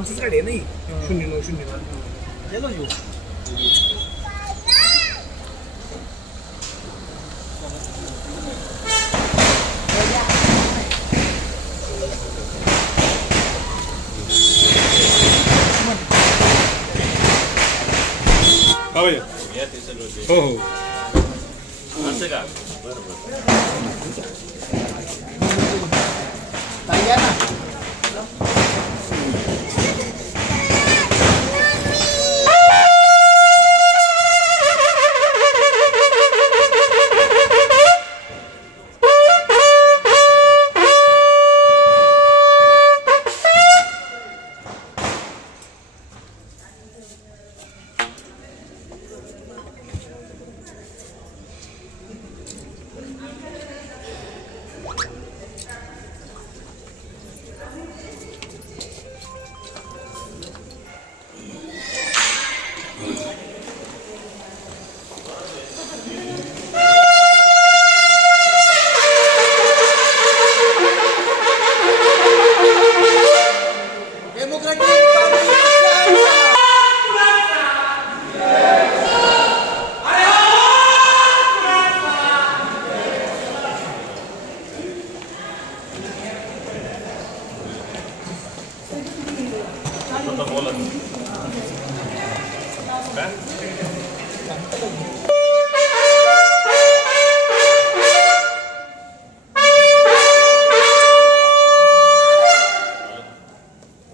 आमचीच गाडी आहे नाही 0909 चलो येऊ हो हो असं का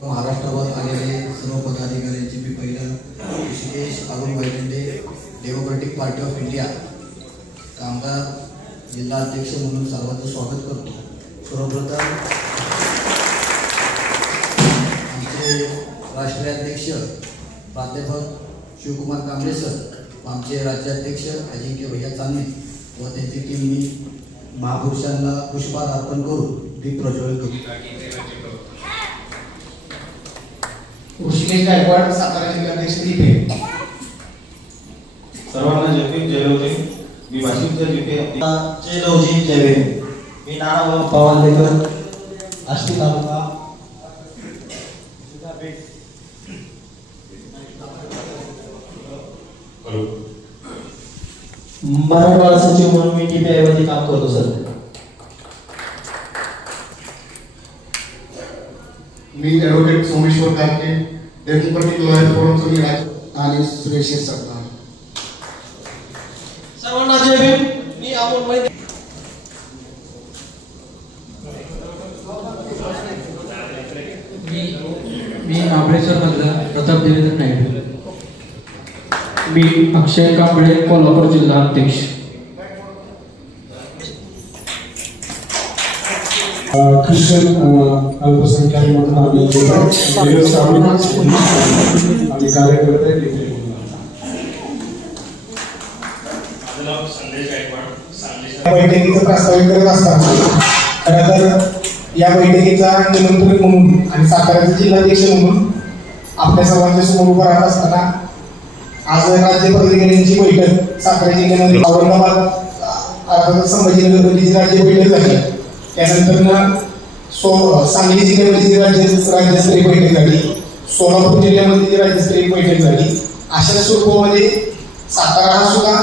महाराष्ट्रावर आलेले सर्व पदाधिकाऱ्यांचे मी पहिलं Hrishikesh Arun Vailande democratic party of India कामगार जिल्हा अध्यक्ष म्हणून सर्वांचं स्वागत करतो। सर्वप्रथम आमचे राष्ट्रीय अध्यक्ष प्राध्यापक शिवकुमार कांबळे सर, आमचे राज्याध्यक्ष अजिंक्य भैया चांदणे व त्यांची टीमनी महापुरुषांना पुष्पहार अर्पण करून दीप प्रज्वलित करू। ऋषिकेश गायकवाड सातारा जिल्हाध्यक्ष दीपे सर्वांना जय भीम जय लवजी। मी वाशिमचा दीपे जय लवजी जय भीम। मी नाना पवारलेकर आष्टी तालुका मराठवाडा सचिव म्हणून मी टीपीआय मध्ये काम करतो सर। मी ॲडव्होकेट सोमेश्वर कापके डेमोक्रॅटिक लॉयर फोरमचा मी आणि सुरेश सरकार। सर्वांना जय भीम। मी अमोल मैत्री मी महाबळेश्वर मधला प्रताप देवेंद्र नाईक। मी अक्षय कांबळे कोल्हापूर जिल्हा अध्यक्ष। ख्रिश्चन अल्पसंख्याक म्हणून आम्ही कार्यकर्ते बैठकीचं प्रस्तावित करत असताना खरं तर या बैठकीचा निमंत्रण म्हणून आणि साताऱ्याचे जिल्हाध्यक्ष म्हणून आपल्या सर्वांच्या समोर उभं राहत असताना आज राज्य पदाधिकाऱ्यांची बैठक सातारा जिल्ह्यामध्ये औरंगाबाद अर्थात संभाजीनगरमध्ये राज्य बैठक झाली। त्यानंतर सांगली जिल्ह्यामध्ये राज्यस्तरीय बैठक झाली, सोलापूर जिल्ह्यामध्ये राज्यस्तरीय बैठक झाली। अशा स्वरूपामध्ये सातारा हा सुद्धा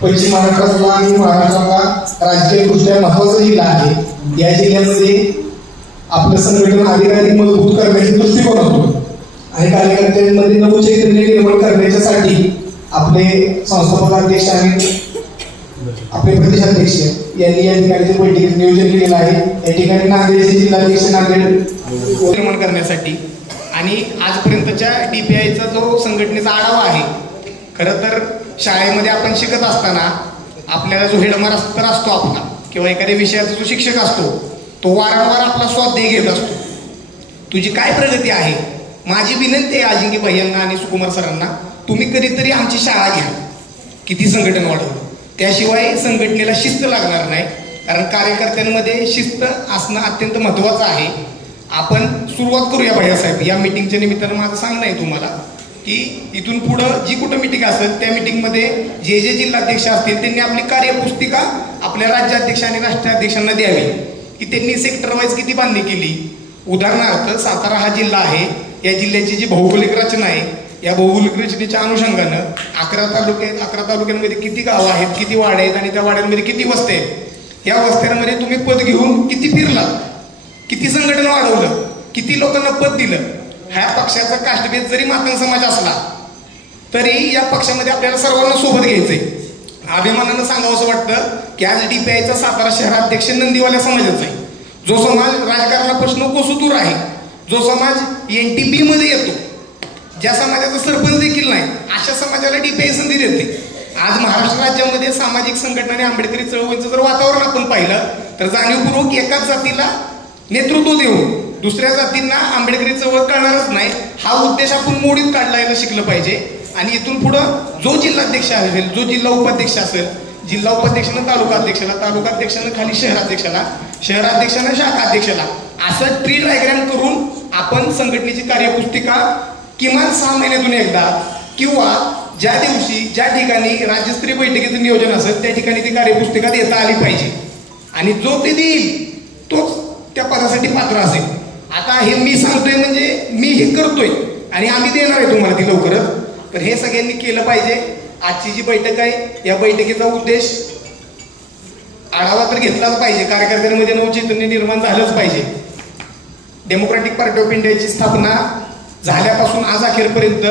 पश्चिम महाराष्ट्रातला आणि महाराष्ट्रातला राजकीयदृष्ट्या महत्वाचा जिल्हा आहे। या जिल्ह्यामध्ये आपलं संघटन अधिकाधिक मजबूत करण्याचे दृष्टिकोन होतो आणि कार्यकर्त्यांमध्ये नवचैतन्य निर्माण करण्यासाठी आपले संस्थापक अध्यक्ष आणि आपले प्रदेशाध्यक्ष यांनी या ठिकाणी बैठकीचं नियोजन केलेलं आहे। या ठिकाणी नांदेडचे जिल्हाध्यक्ष नांदेड निर्माण करण्यासाठी आणि आजपर्यंतच्या डीपीआयचा जो संघटनेचा आढावा आहे, खरं तर शाळेमध्ये आपण शिकत असताना आपल्याला जो हेडमास्टर असतो आपला किंवा एखाद्या विषयाचा जो शिक्षक असतो तो वारंवार आपला स्वाध्याय घेत असतो। तुझी काय प्रगती आहे? माझी विनंती आहे अजिंक्य भैयांना आणि सुकुमार सरांना, तुम्ही कधीतरी आमची शाळा घ्या, किती संघटन वाढवलं, त्याशिवाय संघटनेला शिस्त लागणार नाही। कारण कार्यकर्त्यांमध्ये शिस्त असणं अत्यंत महत्त्वाचं आहे। आपण सुरुवात करूया भैयासाहेब, या मीटिंगच्या निमित्तानं माझं सांगणं आहे तुम्हाला की इथून पुढं जी कुठं मीटिंग असेल त्या मीटिंगमध्ये जे जिल्हाध्यक्ष असतील त्यांनी आपली कार्यपुस्तिका आपल्या राज्याध्यक्ष आणि राष्ट्राध्यक्षांना द्यावी की त्यांनी सेक्टर वाईज किती बांधणी केली। उदाहरणार्थ सातारा हा जिल्हा आहे, या जिल्ह्याची जी भौगोलिक रचना आहे, या भौगोलिक रचनेच्या अनुषंगानं 11 तालुक्यांमध्ये किती गावं आहेत, किती वाड्या आहेत आणि त्या वाड्यांमध्ये किती वस्त्या आहेत, या वस्त्यांमध्ये तुम्ही पद घेऊन किती फिरलात, किती संघटना वाढवलं, किती लोकांना पद दिलं. ह्या पक्षाचा कास्टबेस जरी मातंग समाज असला तरी या पक्षामध्ये आपल्याला सर्वांना सोबत घ्यायचंय. अभिमानानं सांगावं असं वाटतं की आज DPIचा सातारा शहराध्यक्ष नंदीवाल्या समाजाचा आहे, जो समाज राजकारणापासून कोसुतूर आहे, जो समाज NTP मध्ये येतो, ज्या समाजाचा सरपंच देखील नाही, अशा समाजाला DPI संधी देते. आज महाराष्ट्र राज्यामध्ये सामाजिक संघटना आणि आंबेडकरी चळवळीचं जर वातावरण आपण पाहिलं तर जाणीवपूर्वक एकाच जातीला नेतृत्व देऊन दुसऱ्या जातींना आंबेडकरी चळवळ कळणारच नाही, हा उद्देश आपण मोडीत काढायला शिकलं पाहिजे. आणि इथून पुढं जो जिल्हाध्यक्ष असेल, जो जिल्हा उपाध्यक्ष असेल, जिल्हा उपाध्यक्षानं तालुका अध्यक्षाला, तालुका अध्यक्षानं खाली शहराध्यक्षाला, शहराध्यक्षानं शाखा अध्यक्षाला, असं ट्री डायग्राम करून आपण संघटनेची कार्यपुस्तिका किमान 6 महिन्यातून एकदा किंवा ज्या दिवशी ज्या ठिकाणी राज्यस्तरीय बैठकीचं नियोजन असेल त्या ठिकाणी ती कार्यपुस्तिका देता आली पाहिजे. आणि जो ते देईल तोच त्या पदासाठी पात्र असेल. आता हे मी सांगतोय म्हणजे मी हे करतोय आणि आम्ही देणार आहे तुम्हाला ती लवकरच. तर हे सगळ्यांनी केलं पाहिजे. आजची जी बैठक आहे या बैठकीचा उद्देश आढावा तर घेतलाच पाहिजे, कार्यकर्त्यांमध्ये नवचैतन्य निर्माण झालंच पाहिजे. डेमोक्रॅटिक पार्टी ऑफ इंडियाची स्थापना झाल्यापासून आज अखेरपर्यंत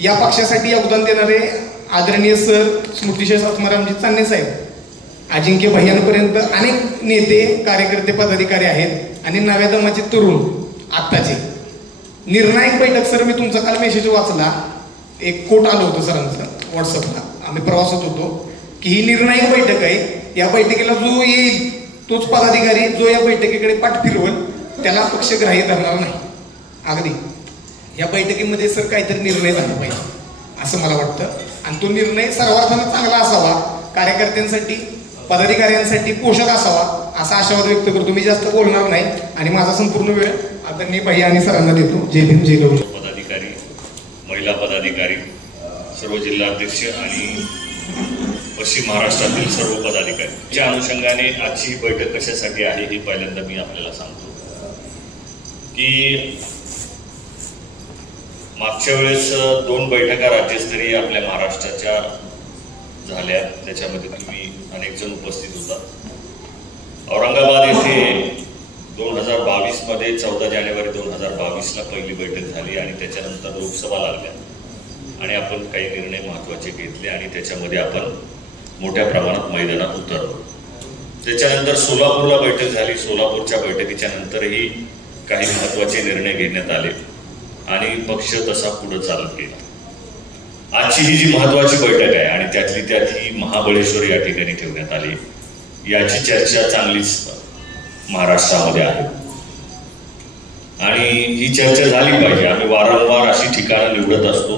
या पक्षासाठी योगदान देणारे आदरणीय सर स्मृतिशेष आत्मारामजी चांदणे साहेब, अजिंक्य भैयांपर्यंत अनेक नेते कार्यकर्ते पदाधिकारी आहेत आणि नव्या दमाचे तरुण आत्ताचे. निर्णायक बैठक सर, मी तुमचा काल मेसेज वाचला, एक कोट आलं होतं सरांचं व्हॉट्सअपला, आम्ही प्रवासात होतो, की ही निर्णायक बैठक आहे. या बैठकीला जो येईल तोच पदाधिकारी जो या बैठकीकडे पाठ फिरवल त्याला पक्ष ग्राह्य धरणार नाही. अगदी या बैठकीमध्ये सर काहीतरी निर्णय झाला पाहिजे असं मला वाटतं. आणि तो निर्णय सर्वार्थानं चांगला असावा, कार्यकर्त्यांसाठी पदाधिकाऱ्यांसाठी पोषक असावा असा आशावाद व्यक्त करतो. मी जास्त बोलणार नाही आणि माझा संपूर्ण वेळ आदरणीय भैया आणि सरांना देतो. जय भीम जय गौरव. पदाधिकारी, महिला पदाधिकारी, सर्व जिल्हाध्यक्ष आणि पश्चिम महाराष्ट्रातील सर्व पदाधिकारीच्या अनुषंगाने आजची ही बैठक कशासाठी आहे हे पहिल्यांदा मी आपल्याला सांगतो की मागच्या वेळेस 2 बैठका राज्यस्तरीय आपल्या महाराष्ट्राच्या झाल्या, त्याच्यामध्ये तुम्ही अनेक जण उपस्थित होता. औरंगाबाद येथे 2022 मध्ये 14 जानेवारी 2022ला पहिली बैठक झाली आणि त्याच्यानंतर लोकसभा लागल्या आणि आपण काही निर्णय महत्वाचे घेतले आणि त्याच्यामध्ये आपण मोठ्या प्रमाणात मैदानात उतरलो. त्याच्यानंतर सोलापूरला बैठक झाली. सोलापूरच्या बैठकीच्या नंतरही काही महत्वाचे निर्णय घेण्यात आले आणि पक्ष तसा पुढे चालत गेला. आजची ही जी महत्वाची बैठक आहे आणि त्यातली त्यात ही महाबळेश्वर या ठिकाणी ठेवण्यात आली, याची चर्चा चांगलीच महाराष्ट्रामध्ये आहे आणि ही चर्चा झाली पाहिजे. आम्ही वारंवार अशी ठिकाणं निवडत असतो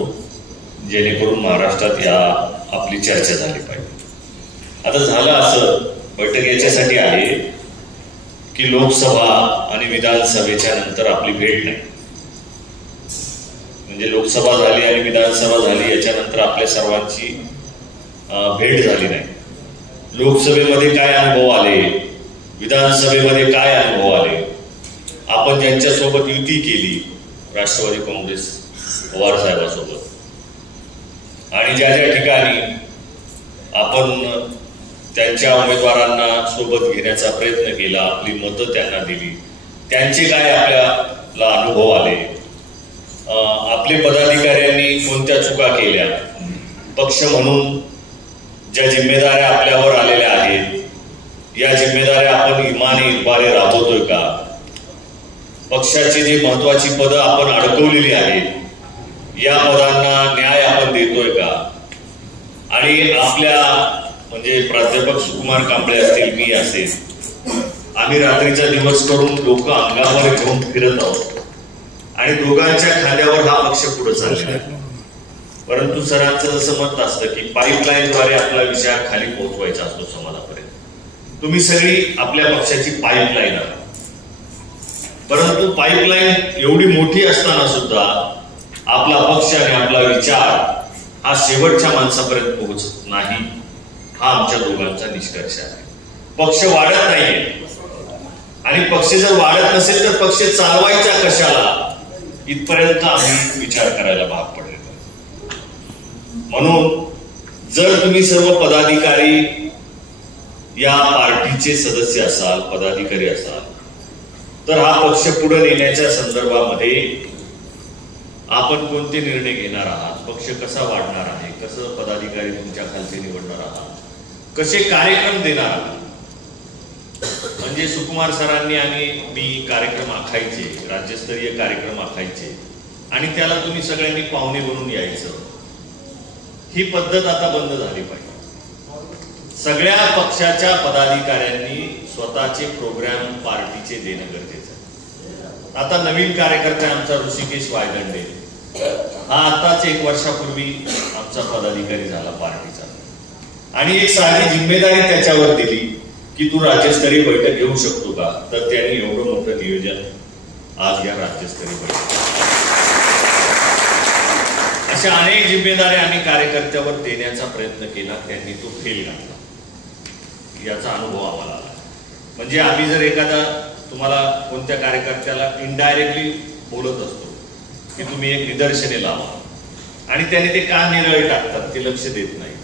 जेणेकरून महाराष्ट्रात या आपली चर्चा झाली पाहिजे. आता झालं असं, बैठक याच्यासाठी आहे की लोकसभा आणि विधानसभेच्या नंतर आपली भेट नाही. म्हणजे लोकसभा झाली आणि विधानसभा झाली याच्यानंतर आपल्या सर्वांची भेट झाली नाही. लोकसभेमध्ये काय अनुभव आले, विधानसभेमध्ये काय अनुभव आले, आपण ज्यांच्यासोबत युती केली राष्ट्रवादी काँग्रेस पवार साहेबांसोबत आणि ज्या ज्या ठिकाणी आपण त्यांच्या उमेदवारांना सोबत घेण्याचा प्रयत्न केला, आपली मतं त्यांना दिली, त्यांचे काय आपल्याला अनुभव आले, आपले पदाधिकाऱ्यांनी कोणत्या चुका केल्या, पक्ष म्हणून ज्या जिम्मेदाऱ्या आपल्यावर आलेल्या आहेत या जिम्मेदाऱ्या आपण इमाने इतबारे राबवतोय का, पक्षाची जी महत्वाची पदं आपण अडकवलेली आहेत या पदांना न्याय आपण देतोय का. आणि आपल्या म्हणजे प्राध्यापक सुकुमार कांबळे असतील, मी असेल, आम्ही रात्रीचा दिवस करून लोक अंगावर घेऊन फिरत आहोत आणि दोघांच्या खांद्यावर हा पक्ष पुढे चाललेला आहे. परंतु सरांचं जसं मत असतं की पाईपलाईनद्वारे आपला विचार खाली पोहोचवायचा असतो समाजापर्यंत. तुम्ही सगळी आपल्या पक्षाची पाईपलाईन आहात, परंतु पाईपलाईन एवढी मोठी असताना सुद्धा आपला पक्ष आणि आपला विचार हा शेवटच्या माणसापर्यंत पोहोचत नाही, हा आमच्या दोघांचा निष्कर्ष आहे. पक्ष वाढत नाहीये आणि पक्ष जर वाढत नसेल तर पक्ष चालवायचा कशाला इथपर्यंत आम्ही विचार करायला भाग पडलेलो. म्हणून जर तुम्ही सर्व पदाधिकारी या पार्टीचे सदस्य असाल, पदाधिकारी असाल, तर हा पक्ष पुढे नेण्याच्या संदर्भामध्ये आपण कोणते निर्णय घेणार आहात, पक्ष कसा वाढणार आहे, कसं पदाधिकारी तुमच्या खालचे निवडणार आहात, कसे कार्यक्रम देणार आहात. म्हणजे सुकुमार सरांनी आणि मी कार्यक्रम आखायचे, राज्यस्तरीय कार्यक्रम आखायचे आणि त्याला तुम्ही सगळ्यांनी पाहुणे बनून यायचं, ही पद्धत आता बंद झाली पाहिजे. सगळ्या पक्षाच्या पदाधिकाऱ्यांनी स्वतःचे प्रोग्राम पार्टीचे देणं गरजेचं आहे. आता नवीन कार्यकर्ता आमचा ऋषिकेश वायदंडे, हा आताच 1 वर्षापूर्वी आमचा पदाधिकारी झाला पार्टीचा, आणि एक साधी जिम्मेदारी त्याच्यावर दिली की तू राज्यस्तरीय बैठक घेऊ शकतो का, तर त्यांनी एवढं मोठं नियोजन आज या राज्यस्तरीय बैठक, अशा अनेक जिम्मेदाऱ्या आणि कार्यकर्त्यावर देण्याचा प्रयत्न केला. त्यांनी तो फेल घातला, याचा अनुभव आम्हाला आला. म्हणजे आम्ही जर एखादा तुम्हाला कोणत्या कार्यकर्त्याला इनडायरेक्टली बोलत असतो की तुम्ही एक निदर्शने लावा, आणि त्याने ते का निरळ टाकतात, ते लक्ष देत नाही,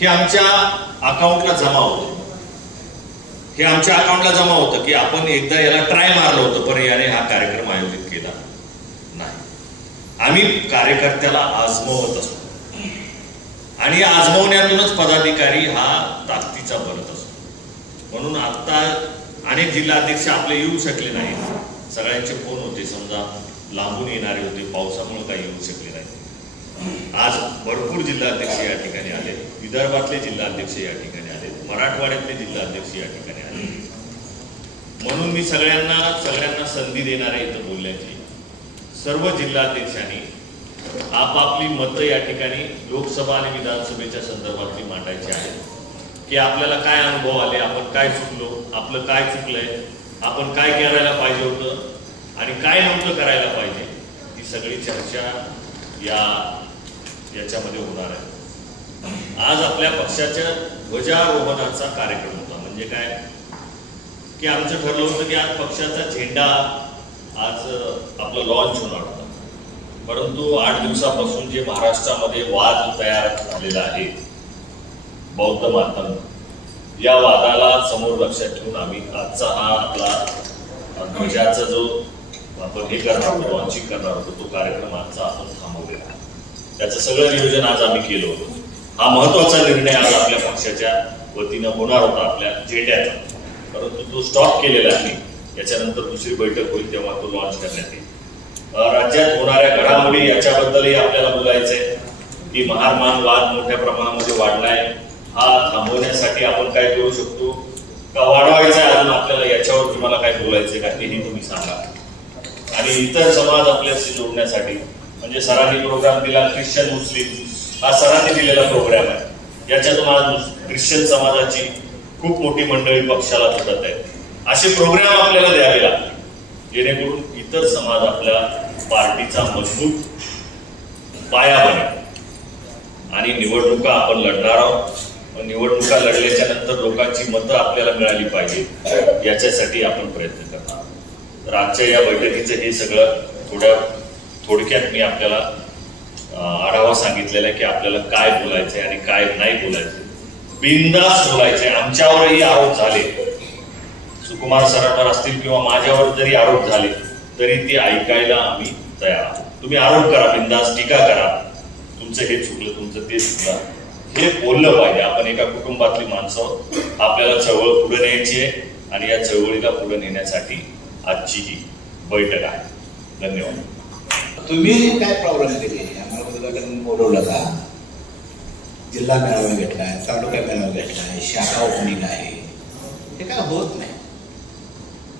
हे आमच्या अकाउंटला जमा होतं. हे आमच्या अकाउंटला जमा होतं की आपण एकदा याला ट्राय मारलं होतं, पण याने हा कार्यक्रम आयोजित केला नाही. आम्ही कार्यकर्त्याला आजमावत असतो आणि आजमावण्यातूनच पदाधिकारी हा ताकदीचा बनत असतो. म्हणून आता अनेक जिल्हाध्यक्ष आपले येऊ शकले नाही, सगळ्यांचे फोन होते, समजा लांबून येणारे होते, पावसामुळे काही येऊ शकले नाही. आज भरपूर जिल्हाध्यक्ष या ठिकाणी आले, विदर्भातले जिल्हाध्यक्ष या ठिकाणी आले, मराठवाड्यातले जिल्हाध्यक्ष या ठिकाणी आले. म्हणून मी सगळ्यांना संधी देणार आहे इथं बोलण्याची. सर्व जिल्हाध्यक्षांनी आपापली मतं या ठिकाणी लोकसभा आणि विधानसभेच्या संदर्भातली मांडायची आहेत की आपल्याला काय अनुभव आले, आपण काय चुकलो, आपलं काय चुकलंय, आपण काय करायला पाहिजे होतं आणि काय नव्हतं करायला पाहिजे, ही सगळी चर्चा याच्यामध्ये होणार आहे. आज आपल्या पक्षाच्या ध्वजारोहणाचा कार्यक्रम होता. म्हणजे काय की आमचं ठरलं होतं की आज पक्षाचा झेंडा आज आपलं लॉन्च होणार होता, परंतु 8 दिवसापासून जे महाराष्ट्रामध्ये वाद तयार झालेला आहे बौद्ध माध्यम, या वादाला समोर लक्षात ठेवून आम्ही आजचा हा आपला ध्वजाचा जो आपण हे करणार होतो, लॉन्चिंग करणार होतो, तो कार्यक्रम आजचा आपण थांबवलेला. त्याचं सगळं नियोजन आज आम्ही केलं होतं. हा महत्वाचा निर्णय आज आपल्या पक्षाच्या वतीनं होणार होता आपल्या झेंड्याचा, परंतु तो स्टॉप केलेला आहे. याच्यानंतर दुसरी बैठक होईल तेव्हा तो लॉन्च करण्यात येईल. राज्यात होणाऱ्या घडामोडी याच्याबद्दलही आपल्याला बोलायचंय की महारमान वाद मोठ्या प्रमाणामध्ये वाढलाय, हा थांबवण्यासाठी आपण काय करू शकतो का वाढवायचा आहे अजून आपल्याला, याच्यावर तुम्हाला काय बोलायचंय का तेही तुम्ही सांगा. आणि इतर समाज आपल्याशी जोडण्यासाठी, म्हणजे सरांनी प्रोग्राम दिला ख्रिश्चन मुस्लिम, हा सरांनी दिलेला प्रोग्राम आहे. याच्यातून आज ख्रिश्चन समाजाची खूप मोठी मंडळी पक्षाला जुळत आहे. असे प्रोग्राम आपल्याला द्यावे लागतील जेणेकरून इतर समाज आपल्या पार्टीचा मजबूत पाया बनेल. आणि निवडणुका आपण लढणार आहोत. निवडणुका लढल्याच्या नंतर लोकांची मतं आपल्याला मिळाली पाहिजे, याच्यासाठी आपण प्रयत्न करणार. तर आजच्या या बैठकीचं हे सगळं थोडक्यात मी आपल्याला आढावा सांगितलेला आहे की आपल्याला काय बोलायचंय आणि काय नाही बोलायचंय. बिनधास्त बोलायचंय. आमच्यावरही आरोप झाले, सुकुमार सरांवर असतील किंवा माझ्यावर जरी आरोप झाले तरी ते ऐकायला आम्ही तयार आहोत. तुम्ही आरोप करा, बिनधास्त टीका करा, तुमचं हे चुकलं, तुमचं ते चुकलं, हे बोललं पाहिजे. आपण एका कुटुंबातली माणसं, आपल्याला चळवळ पुढे न्यायची आहे आणि या चळवळीला पुढे नेण्यासाठी आजची ही बैठक आहे. धन्यवाद. तुम्ही काय प्रॉब्लेम केले, आम्हाला उद्घाटन बोलवलं का, जिल्हा मेळावा घेतलाय, तालुका मेळावा घेतलाय, शाखा ओपनिंग आहे, हे काय होत नाही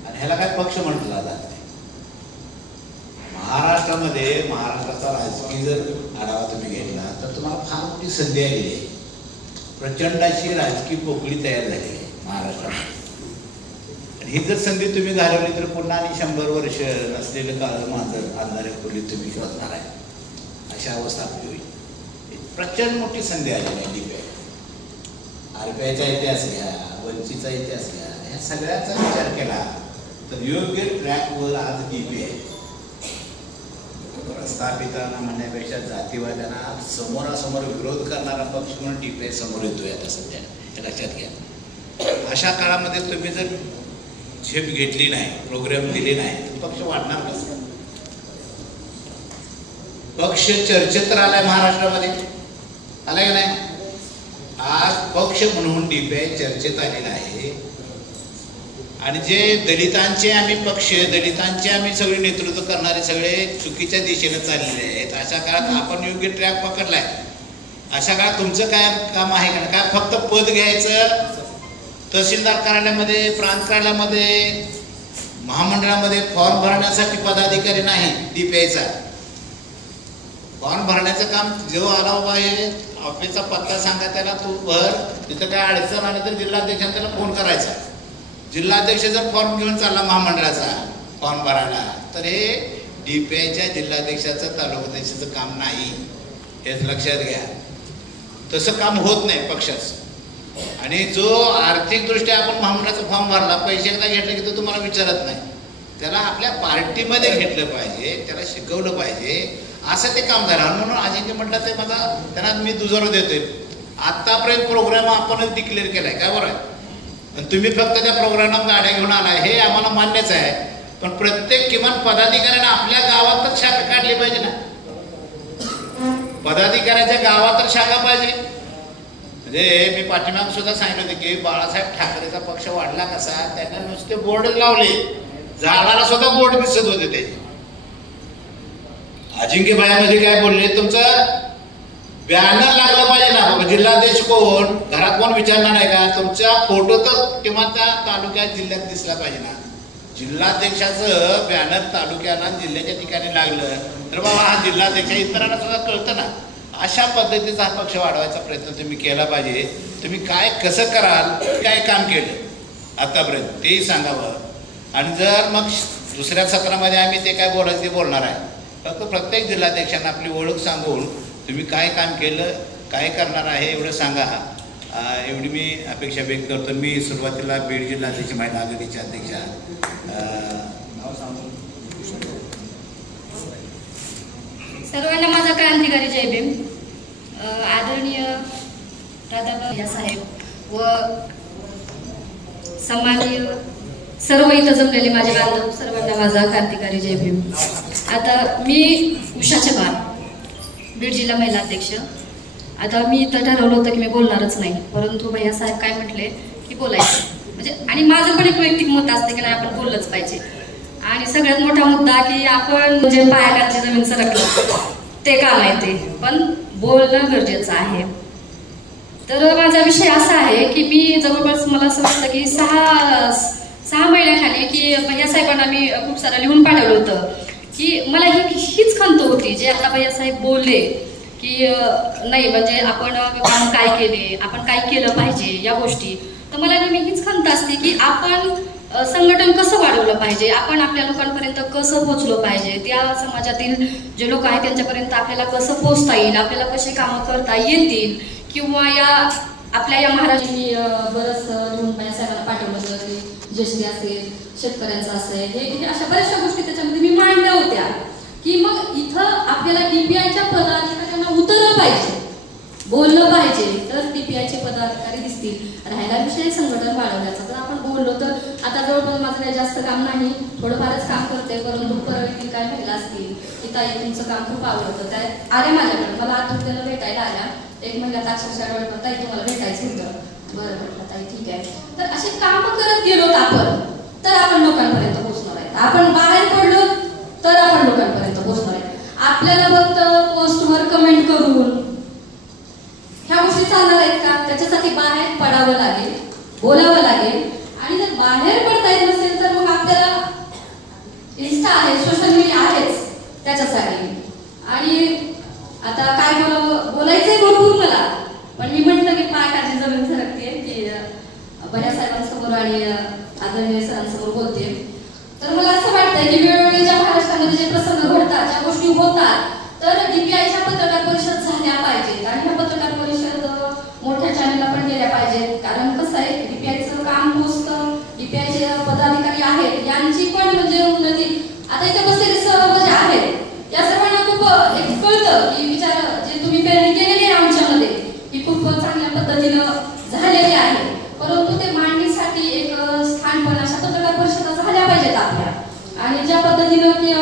आणि ह्याला काय पक्ष म्हटला जात नाही. महाराष्ट्रामध्ये महाराष्ट्राचा राजकीय जर आढावा तुम्ही घेतला तर तुम्हाला फार मोठी संधी आलेली आहे. प्रचंड अशी राजकीय पोकळी तयार झाली आहे महाराष्ट्रामध्ये. ही जर संधी तुम्ही घालवली तर पुन्हा आणि 100 वर्ष नसलेलं काळ माझं आणणाऱ्या खोलीत तुम्ही शोधणार आहे, अशी अवस्था आपली होईल. प्रचंड मोठी संधी आलेली आहे. डीपीआय, आरपीआयचा इतिहास घ्या, वंचितचा इतिहास घ्या, ह्या सगळ्याचा विचार केला तर योग्य ट्रॅकवर आज डीपीआय. प्रस्थापितांना म्हणण्यापेक्षा जातीवाद्यांना समोरासमोर विरोध करणारा पक्ष म्हणून DPI समोर येतोय आता सध्या, हे लक्षात घ्या. अशा काळामध्ये तुम्ही जर झेप घेतली नाही, प्रोग्राम दिले नाही, तर पक्ष वाढणार कसं? पक्ष चर्चेत तर आलाय महाराष्ट्रामध्ये, आलाय का नाही? आज पक्ष म्हणून DPI चर्चेत आलेला आहे. आणि जे दलितांचे आम्ही पक्ष, दलितांचे आम्ही सगळे नेतृत्व करणारे सगळे चुकीच्या दिशेने चाललेले आहेत. अशा काळात आपण योग्य ट्रॅक पकडलाय. अशा काळात तुमचं काय काम आहे का? काय फक्त पद घ्यायचं, तहसीलदार कार्यालयामध्ये, प्रांत कार्यालयामध्ये, महामंडळामध्ये फॉर्म भरण्यासाठी पदाधिकारी नाही DPIचा. फॉर्म भरण्याचं काम जो आला आहे, ऑफिसचा पत्ता सांगा त्याला, तू भर. तिथं काय अडचण आली तर जिल्हाध्यक्षांना त्याला फोन करायचा. जिल्हाध्यक्ष जर फॉर्म घेऊन चालला महामंडळाचा फॉर्म भरायला, तर हे DPIच्या जिल्हाध्यक्षाचं, तालुकाध्यक्षाचं काम नाही, हेच लक्षात घ्या. तसं काम होत नाही पक्षाचं. आणि जो आर्थिकदृष्ट्या आपण महामंडळाचा फॉर्म भरला, पैसे एकदा घेतले की तो तुम्हाला विचारत नाही, त्याला आपल्या पार्टीमध्ये घेतलं पाहिजे, त्याला शिकवलं पाहिजे, असं ते काम झालं. म्हणून अजिंक्य म्हटलं ते माझा त्यांना मी दुजोरा देतोय. आतापर्यंत प्रोग्राम आपणच डिक्लेअर केलाय, काय बरं आहे? आणि तुम्ही फक्त त्या प्रोग्रामला गाड्या घेऊन आलाय, हे आम्हाला मान्यच आहे. पण प्रत्येक किमान पदाधिकाऱ्याने आपल्या गावात तर शाखा काढली पाहिजे ना. पदाधिकाऱ्याच्या गावात तर शाखा पाहिजे. म्हणजे मी पाठीमाग सुद्धा सांगितलं होतं की बाळासाहेब ठाकरेचा पक्ष वाढला कसा, त्यांना नुसते बोर्ड लावले, झाडाला सुद्धा बोर्ड दिसत होते ते. अजिंक्य भाईमध्ये काय बोलले, तुमचं बॅनर लागलं पाहिजे ना बाबा, जिल्हाध्यक्ष कोण, घरात कोण विचारणार नाही का? तुमचा फोटो तर किंवा त्या तालुक्यात जिल्ह्यात दिसला पाहिजे ना. जिल्हाध्यक्षाचं बॅनर तालुक्याला जिल्ह्याच्या ठिकाणी लागलं तर बाबा हा जिल्हाध्यक्ष, इतरांना सुद्धा कळतं ना. अशा पद्धतीचा हा पक्ष वाढवायचा प्रयत्न तुम्ही केला पाहिजे. तुम्ही काय कसं कराल, काय काम केलं आतापर्यंत तेही सांगावं. आणि जर मग दुसऱ्या सत्रामध्ये आम्ही ते काय बोलायचं ते बोलणार आहे. फक्त प्रत्येक जिल्हाध्यक्षांना आपली ओळख सांगून तुम्ही काय काम केलं, काय करणार आहे एवढं सांगा. एवढी मी अपेक्षा व्यक्त करतो. मी सुरुवातीला बीड जिल्हाध्यक्ष महिला आघाडीच्या अध्यक्षा नाव सांगून सर्वांना माझा क्रांतिकारी जय भीम. आदरणीय राधाबा साहेब व सन्माननीय सर्व इथं जमलेले माझे बांधव, सर्वांना माझा क्रांतिकारी जय भीम. आता मी उषा चव्हाण, बीड जिल्हा महिला अध्यक्ष. आता मी इथं ठरवलं होतं की मी बोलणारच नाही, परंतु भैया साहेब काय म्हटले की बोलायचं. म्हणजे आणि माझं पण एक वैयक्तिक मत असतं की नाही, आपण बोललंच पाहिजे. आणि सगळ्यात मोठा मुद्दा की आपण म्हणजे पायाखालची जमीन सरकलं ते काम आहे, ते पण बोलणं गरजेचं आहे. तर माझा विषय असा आहे की मी जवळपास मला असं वाटतं की सहा महिन्याखाली की भैया साहेबांना मी खूप सारं लिहून पाठवलं होतं की मला हीच खंत होती, जे आता भैया साहेब बोलले की नाही म्हणजे आपण काम काय केले, आपण काय केलं पाहिजे या गोष्टी. तर मला नेहमी हीच खंत असते की आपण संघटन कसं वाढवलं पाहिजे, आपण आपल्या लोकांपर्यंत कसं पोहोचलो पाहिजे, त्या समाजातील जे लोक आहेत त्यांच्यापर्यंत आपल्याला कसं पोहोचता येईल, आपल्याला कसे कामं करता येतील. किंवा या आपल्या या महाराजांनी बरंच लिहून सगळ्यांना पाठवलं होतं की जश्री असेल, शेतकऱ्यांचं असेल, हे अशा बऱ्याचशा गोष्टी त्याच्यामध्ये मी मांडल्या होत्या की मग इथं आपल्याला DPIच्या पदाधिकाऱ्यांना उतरलं पाहिजे, बोललं पाहिजे, तर DPIचे पदाधिकारी दिसतील. राहायला विषय संघटन वाढवण्याचा तर आपण बोललो तर आता जवळपास माझं काही जास्त काम नाही, थोडंफारच काम करते. परंतु परत काय महिला असतील की ताई तुमचं काम खूप आवडतं, त्या आल्या माझ्याकडे, मला आतुरतेनं भेटायला आल्या. एक महिन्यात अक्षरशः वेळ ताई तुम्हाला भेटायचं होतं. बरं म्हटलं ताई ठीक आहे. तर असे कामं करत गेलो आपण तर आपण लोकांपर्यंत पोहोचणार आहे. आपण बाहेर पडलो तर आपण लोकांपर्यंत पोहोचणार आहे. आपल्याला फक्त पोस्टवर कमेंट करून ह्या गोष्टी चालणार आहेत का? त्याच्यासाठी बाहेर पडावं लागेल, बोलावं लागेल. आणि जर बाहेर पडता येत नसेल तर मग आपल्याला इन्स्टा आहे, सोशल मीडिया आहेच त्याच्यासाठी. आणि आता काय बोलायचंय भरपूर मला, पण मी म्हटलं की पायाखालची जमीन सरकते की बऱ्या साहेबांसमोर आणि आदरणीय सरांसमोर बोलते. तर मला असं वाटतंय की वेळोवेळी ज्या महाराष्ट्रामध्ये जे प्रसंग घडतात, ज्या गोष्टी होतात, तर DPIच्या पत्रकार परिषद झाल्या पाहिजेत. आणि ह्या पत्रकार परिषद मोठ्या चॅनलला पण गेल्या पाहिजेत. कारण कसं आहे, DPIचं काम पोचतं, DPIचे पदाधिकारी आहेत यांची पण म्हणजे उन्नती. आता इथे बसलेले सर्व जे आहेत या सर्वांना खूप कळतं की विचार जे तुम्ही पेरणी केलेली आहे आमच्यामध्ये ही खूप चांगल्या पद्धतीनं झालेली आहे, परंतु ते मांडणीसाठी एक स्थान पण अशा पत्रकार परिषदा झाल्या पाहिजेत आपल्या. आणि ज्या पद्धतीनं की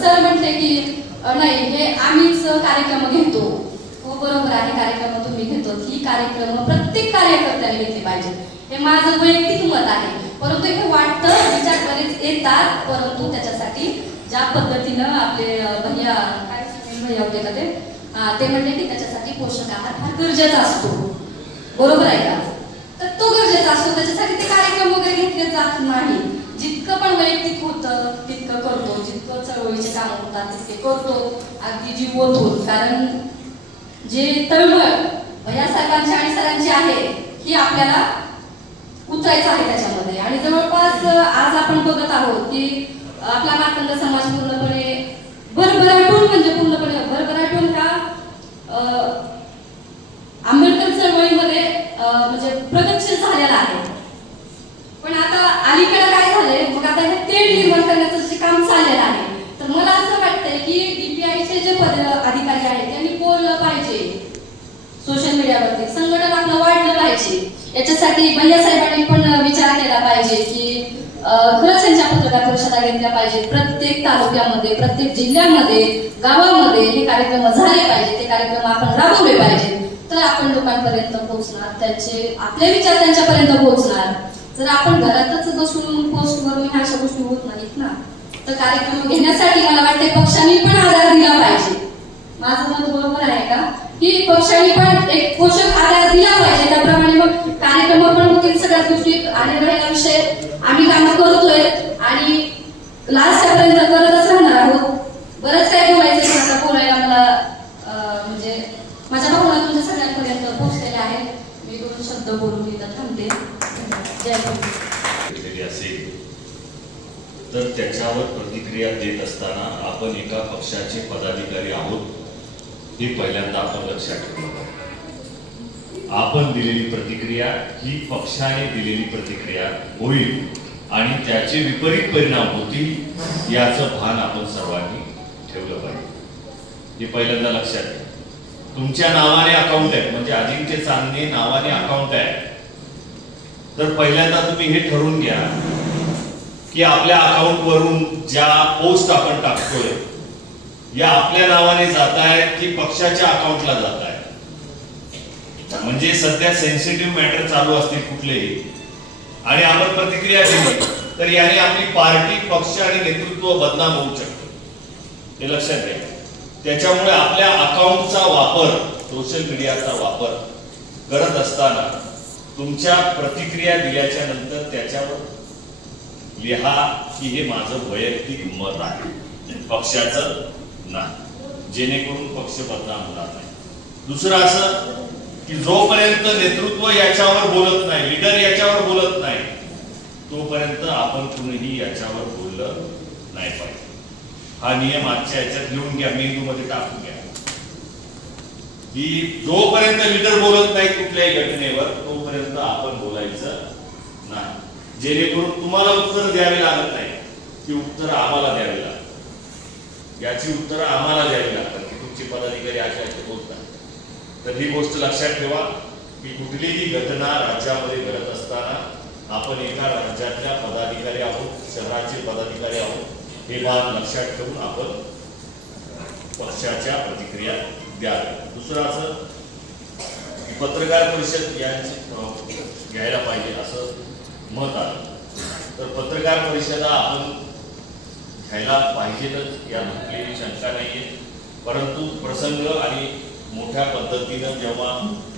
सर म्हटले की नाही हे आम्हीच कार्यक्रम घेतो, हो बरोबर आहे, कार्यक्रम तुम्ही घेतो, ही कार्यक्रम प्रत्येक कार्यकर्त्याने घेतली पाहिजे, हे माझं वैयक्तिक मत आहे. परंतु हे वाटतं विचार बरेच येतात, परंतु त्याच्यासाठी ज्या पद्धतीनं आपले भैया काय भैया होते का ते म्हणले की त्याच्यासाठी पोषक आहार हा गरजेचा असतो, बरोबर आहे का? तर तो गरजेचा असतो, त्याच्यासाठी ते कार्यक्रम वगैरे घेतले जात नाही. जितकं पण वैयक्तिक होतं तितकं करतो, जितकं चळवळीचे काम होतात तितके करतो, अगदी जीव ओतून. कारण जे तळमळ या साहेबांची आणि सरांची आहे ही आपल्याला उतरायचं आहे त्याच्यामध्ये. आणि जवळपास आज आपण बघत आहोत की आपला मातंग समाज पूर्णपणे भरभराटून म्हणजे पूर्णपणे भरभराटून का आंबेडकर चळवळीमध्ये म्हणजे प्रगतशील झालेला आहे. पण आता अलीकडे काय झालंय, मग आता हे तेढ निर्माण करण्याचं जे काम चाललेलं आहे, तर मला असं वाटतंय की DPIचे जे अधिकारी आहेत त्यांनी बोललं पाहिजे सोशल मीडियावरती, संघटन आपलं वाढलं पाहिजे. याच्यासाठी भैया साहेबांनी पण विचार केला पाहिजे की खरंच त्यांच्या पत्रकार परिषदा घेतल्या पाहिजे. प्रत्येक तालुक्यामध्ये, प्रत्येक जिल्ह्यामध्ये, गावामध्ये हे कार्यक्रम झाले पाहिजे, ते कार्यक्रम आपण राबवले पाहिजे. तर आपण लोकांपर्यंत पोहोचणार, त्यांचे आपले विचार त्यांच्यापर्यंत पोहोचणार. जर आपण घरातच बसून पोस्ट करून ह्या अशा गोष्टी होत नाहीत ना, तर कार्यक्रम घेण्यासाठी मला वाटते पक्षांनी पण आधार दिला पाहिजे. माझं मत बरोबर आहे का की पक्षांनी पण एक पोषक आधार दिला पाहिजे, त्याप्रमाणे मग कार्यक्रम पण होतील सगळ्या गोष्टी. आणि राहिला विषय आम्ही काम करतोय आणि लास्टपर्यंत करतच राहणार आहोत. बरंच काय बोलायचं आता बोलायला मला म्हणजे माझ्या भावना तुमच्या सगळ्यांपर्यंत पोहोचलेल्या आहेत. मी 2 शब्द बोलून इथं थांबते. असेल तर त्याच्यावर प्रतिक्रिया देत असताना आपण एका पक्षाचे पदाधिकारी आहोत हे पहिल्यांदा आपण लक्षात ठेवलं. आपण दिलेली प्रतिक्रिया ही पक्षाने दिलेली प्रतिक्रिया होईल आणि त्याचे विपरीत परिणाम होतील याचं भान आपण सर्वांनी ठेवलं पाहिजे. हे पहिल्यांदा लक्षात घ्या. तुमच्या नावाने अकाउंट आहे म्हणजे अजिंक्य चांदणे नावाने अकाउंट आहे, तर पहिल्यांदा तुम्ही हे ठरवून घ्या की आपल्या अकाउंट वरून ज्या पोस्ट आपण टाकतोय या आपल्या नावाने जात आहेत की पक्षाच्या अकाउंटला जात आहेत. म्हणजे सध्या सेन्सिटिव्ह मॅटर चालू असतील कुठलेही आणि आपण प्रतिक्रिया दिली तर याने आपली पार्टी, पक्ष आणि नेतृत्व बदनाम होऊ शकतं, हे लक्षात घ्या. त्याच्यामुळे आपल्या अकाउंटचा वापर, सोशल मीडियाचा वापर करत असताना तुमच्या प्रतिक्रिया दिल्याच्या नंतर त्याच्यावर लिहा की हे माझं वैयक्तिक मत आहे, पक्षाचं नाही, जेणेकरून पक्ष बदनाम होणार नाही. दुसरं असं की जोपर्यंत नेतृत्व याच्यावर बोलत नाही, लीडर याच्यावर बोलत नाही, तोपर्यंत आपण कुणीही याच्यावर बोललं नाही पाहिजे. हा नियम आजच्या याच्यात लिहून घ्या, मेंदूमध्ये टाकून घ्या की जोपर्यंत लीडर बोलत नाही कुठल्याही घटनेवर तोपर्यंत आपण बोलायचं नाही, जेणेकरून तुम्हाला उत्तर द्यावे लागत नाही की उत्तर आम्हाला द्यावी लागतात, याची उत्तर आम्हाला द्यावी लागतात की तुमचे पदाधिकारी अशा असे बोलतात. तर ही गोष्ट लक्षात ठेवा की कुठलीही घटना राज्यामध्ये घडत असताना आपण एका राज्यातल्या पदाधिकारी आहोत, शहराचे पदाधिकारी आहोत, हे भाग लक्षात ठेवून आपण पक्षाच्या प्रतिक्रिया द्याव्या. दुसरं असं की पत्रकार परिषद यांची घ्यायला पाहिजे असं मत आलं, तर पत्रकार परिषदा आपण घ्यायला पाहिजेतच यात कुठलीही शंका नाहीये. परंतु प्रसंग आणि मोठ्या पद्धतीनं जेव्हा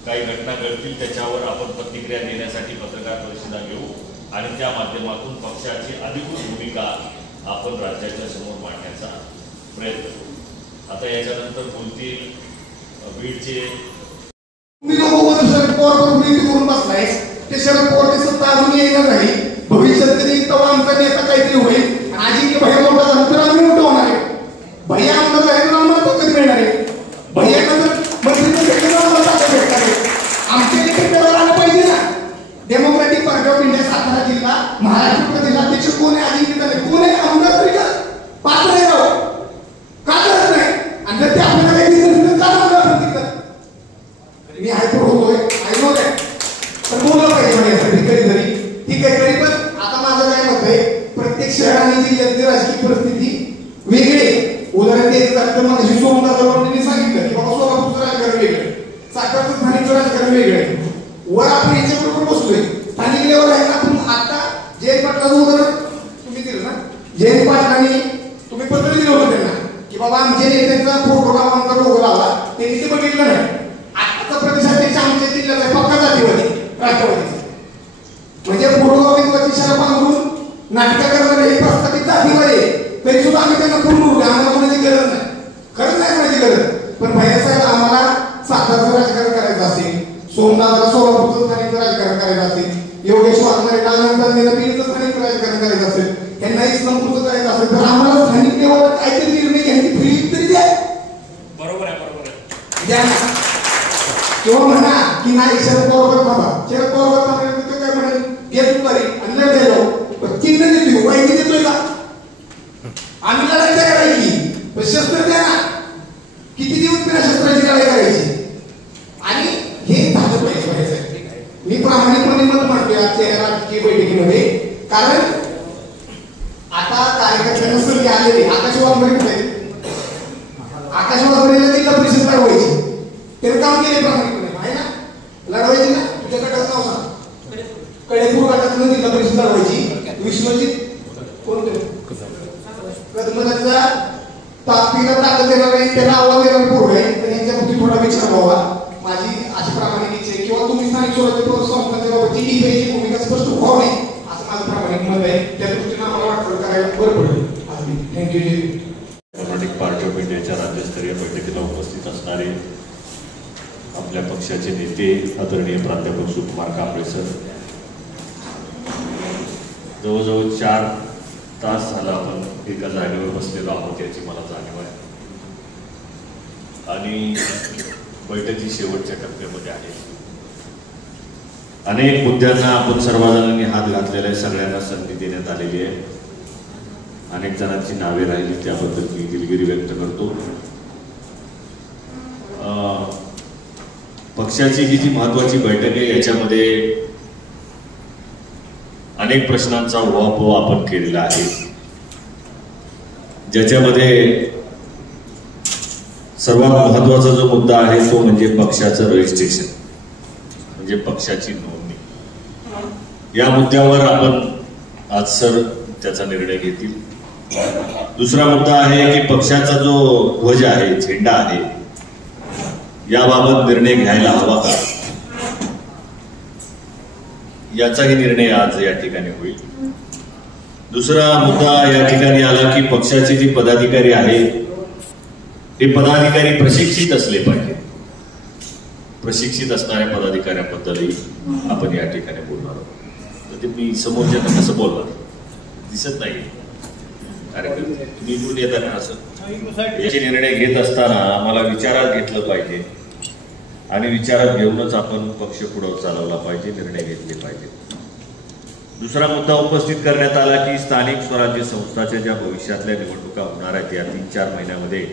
काही घटना घडतील त्याच्यावर आपण प्रतिक्रिया देण्यासाठी पत्रकार परिषदा घेऊ आणि त्या माध्यमातून पक्षाची अधिकृत भूमिका आपण राज्याच्या समोर मांडण्याचा प्रयत्न करू. आता याच्यानंतर बोलतील बीडचे. तुम्ही लोक शरद पवार करून बसलाय, ते शरद पवारची सत्ता अजून येणार नाही, भविष्यात तरी तेव्हा आमचा नेता काहीतरी होईल. अजिंक्य भैया मोठा झाला तर आम्ही मोठं होणार आहे, भैया आमदार झाले तर आम्हाला पकड मिळणार आहे, भैयाला जर मंत्रिपद भेटलं तर आम्हाला ताकद भेटणार आहे. आमच्या इथे करायला आलं पाहिजे ना. Democratic party of India Satara जिल्हा महाराष्ट्र प्रदेशाध्यक्ष कोण आहे? अजिंक्य झाले. कोण आहे? आमदार तरी का पात्र आहे, का करत नाही? आणि जर ते आपल्याला काही जिल्ह्यातली राजकीय परिस्थिती वेगळी आहे. उदाहरण द्यायचं झालं तर मग सोमदादांनी सांगितलं की बाबा सोलापूरचं राजकारण वेगळं, सातारचं स्थानिकचं राजकारण वेगळं आहे. वर आपण याच्याबरोबर बसलोय, स्थानिक लेवल आहे. आपण आता जयंत पाटलाचं उदाहरण तुम्ही दिलं ना, जयंत पाटलांनी तुम्ही पत्र दिलं होतं त्यांना की बाबा आमच्या नेत्यांचा फोटो लावा, आमचा लोगो लावा, त्यांनी ते बघितलं नाही. आताचा प्रदेशाध्यक्ष आमच्या जिल्ह्याचा आहे, पक्का जातीवादी राष्ट्रवादीचा, म्हणजे पूर्वविद्वाची शरफ बांधून नाटक करणारे हे प्रस्थापित जातीवादी आहे. तरी सुद्धा आम्ही त्यांना पूर्ण उरले, आम्हाला कोणाची गरज नाही, खरंच नाही कोणाची गरज. पण भैयासाहेब आम्हाला सातारचं राजकारण करायचं असेल, सोमनाथला सोलापूरचं स्थानिक राजकारण करायचं असेल, योगेश वाघमारेला आनंदांना पिढीचं स्थानिक राजकारण करायचं असेल, त्यांना इस्लामपूरचं करायचं असेल, तर आम्हाला स्थानिक लेवलला काहीतरी निर्णय घ्यायची फ्री तरी द्या. बरोबर आहे द्या ना. किंवा म्हणा की नाही शरद पवार थांबा, शरद पवार थांबा काय म्हणेल घे दुपारी आणि लढ द्यायला चिन्ह देतोय, माहिती देतोय का? आम्ही लढाई तयार आहे की, पण शस्त्र द्या ना. किती दिवस बिना शस्त्राची लढाई करायची? आणि हे भाजप आहे. मी प्रामाणिकपणे मत मांडतोय आजच्या या राजकीय बैठकीमध्ये, कारण आता कार्यकर्त्यांना संधी आलेली. आकाश वाघमारे कुठे? आकाश वाघमारेला जिल्हा परिषद लढवायची, त्याने काम केले प्रामाणिकपणे आहे ना, लढवायची ना. तुझ्या गटाचं नाव सांग. कडेपूर गटातून जिल्हा परिषद लढवायची. विश्वजित कोणते कदमचा ताकदीला ताकद देणार आहे, त्याला आव्हान देणार पूर्व आहे. तर यांच्या बाबतीत थोडा विचार व्हावा, माझी अशी प्रामाणिक इच्छा आहे. किंवा तुम्ही स्थानिक स्वराज्य संस्थांच्या बाबतची डीपीआयची भूमिका स्पष्ट व्हावं नाही असं माझं प्रामाणिक मत आहे. त्या दृष्टीने आम्हाला वाटतं करायला बरं पडेल. थँक्यू. डेमोक्रेटिक पार्टी ऑफ इंडियाच्या राज्यस्तरीय बैठकीला उपस्थित असणारे आपल्या पक्षाचे नेते आदरणीय प्राध्यापक सुकुमार कांबळे सर, जवळजवळ 4 तास झाला आपण एका जागेवर बसलेलो आहोत याची मला जाणीव आहे. आणि बैठकी शेवटच्या टप्प्यामध्ये आहे. अनेक मुद्द्यांना आपण सर्वजणांनी हात घातलेला आहे, सगळ्यांना संधी देण्यात आलेली आहे. अनेक जणांची नावे राहिली त्याबद्दल मी दिलगिरी व्यक्त करतो. पक्षाची ही जी महत्वाची बैठक आहे याच्यामध्ये अनेक प्रश्नांचा उहापोह आपण केलेला आहे, ज्याच्यामध्ये सर्वात महत्वाचा जो मुद्दा आहे तो म्हणजे पक्षाचं रजिस्ट्रेशन, म्हणजे पक्षाची नोंदणी. या मुद्द्यावर आपण आज सर त्याचा निर्णय घेतील. दुसरा मुद्दा आहे की पक्षाचा जो ध्वज आहे, झेंडा आहे, याबाबत निर्णय घ्यायला हवा का, याचाही निर्णय आज या ठिकाणी होईल. दुसरा मुद्दा या ठिकाणी आला की पक्षाचे जे पदाधिकारी आहेत ते पदाधिकारी प्रशिक्षित असले पाहिजे. प्रशिक्षित असणाऱ्या पदाधिकाऱ्यांबद्दलही आपण या ठिकाणी बोलणार आहोत. तर ते मी समोरच्यांना कसं बोलणार, दिसत नाही कार्यकर्ते निवडून येताना असं याचे निर्णय घेत असताना आम्हाला विचारात घेतलं पाहिजे आणि विचारात घेऊनच आपण पक्ष पुढे चालवला पाहिजे, निर्णय घेतले पाहिजे. दुसरा मुद्दा उपस्थित करण्यात आला की स्थानिक स्वराज्य संस्थांच्या ज्या भविष्यातल्या निवडणुका होणार आहेत या 3-4 महिन्यामध्ये,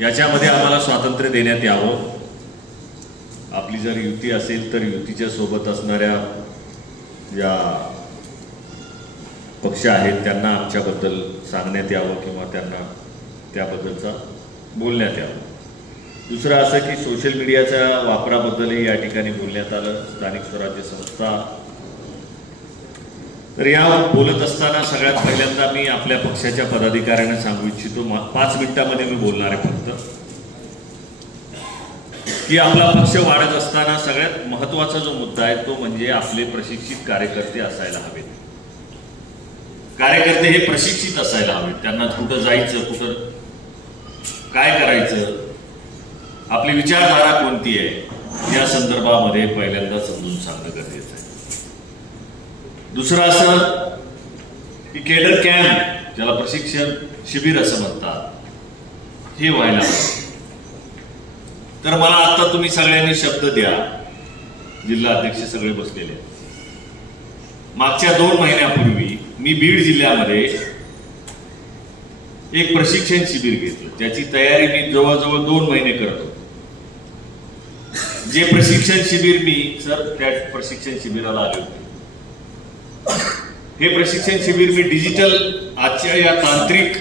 याच्यामध्ये आम्हाला स्वातंत्र्य देण्यात यावं. आपली जर युती असेल तर युतीच्या सोबत असणाऱ्या ज्या पक्ष आहेत त्यांना आमच्याबद्दल सांगण्यात यावं किंवा त्यांना त्याबद्दलचा बोलण्यात यावं. दुसरं असं की सोशल मीडियाच्या वापराबद्दलही या ठिकाणी बोलण्यात आलं. स्थानिक स्वराज्य संस्था, तर या बोलत असताना सगळ्यात पहिल्यांदा मी आपल्या पक्षाच्या पदाधिकाऱ्यांना सांगू इच्छितो, 5 मिनिटांमध्ये मी बोलणार आहे फक्त, की आपला पक्ष वाढत असताना सगळ्यात महत्वाचा जो मुद्दा आहे तो म्हणजे आपले प्रशिक्षित कार्यकर्ते असायला हवेत. कार्यकर्ते हे प्रशिक्षित असायला हवेत. त्यांना कुठं जायचं, कुठं काय करायचं, आपली विचारधारा कोणती आहे या संदर्भामध्ये पहिल्यांदा समजून सांगणं गरजेचं आहे. दुसरं असं की केडर कॅम्प, ज्याला प्रशिक्षण शिबिर असं म्हणतात, हे व्हायला हवं. तर मला आता तुम्ही सगळ्यांनी शब्द द्या, जिल्हा अध्यक्ष सगळे बसलेले, मागच्या 2 महिन्यापूर्वी मी बीड जिल्ह्यामध्ये एक प्रशिक्षण शिबिर घेतलं. त्याची तयारी मी जवळजवळ 2 महिने करत होतो. जे प्रशिक्षण शिबिर मी सर त्या प्रशिक्षण शिबिराला आले होते हे प्रशिक्षण शिबिर मी डिजिटल आजच्या या तांत्रिक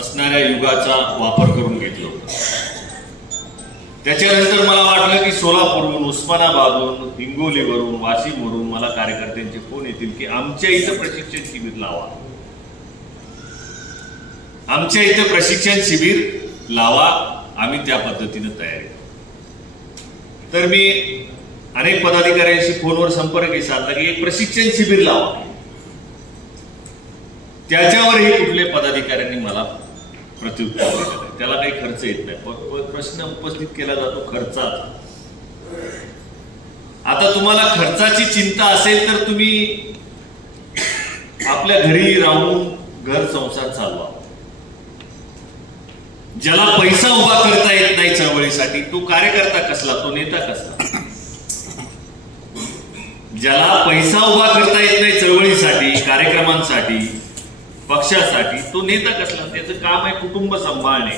असणाऱ्या युगाचा वापर करून घेतलं होतं. त्याच्यानंतर मला वाटलं की सोलापूरहून, उस्मानाबादहून, हिंगोलीवरून, वाशिमवरून मला कार्यकर्त्यांचे फोन येतील की आमच्या इथं प्रशिक्षण शिबिर लावा, आमच्या इथं प्रशिक्षण शिबिर लावा, आम्ही त्या पद्धतीनं तयारी. तर मी अनेक पदाधिकाऱ्यांशी फोनवर संपर्क साधला की एक प्रशिक्षण शिबिर लावा. त्याच्यावरही कुठल्या पदाधिकाऱ्यांनी मला प्रत्युत्तर दिलं नाही. त्याला काही खर्च येत नाही. प्रश्न उपस्थित केला जातो खर्चाचा. आता तुम्हाला खर्चाची चिंता असेल तर तुम्ही आपल्या घरी राहून घर संसार चालवा. ज्याला पैसा उभा करता येत नाही चळवळीसाठी तो कार्यकर्ता कसला, तो नेता कसला? ज्याला पैसा उभा करता येत नाही चळवळीसाठी, कार्यक्रमांसाठी, पक्षासाठी, तो नेता कसला? त्याचं काम आहे कुटुंब सांभाळणे,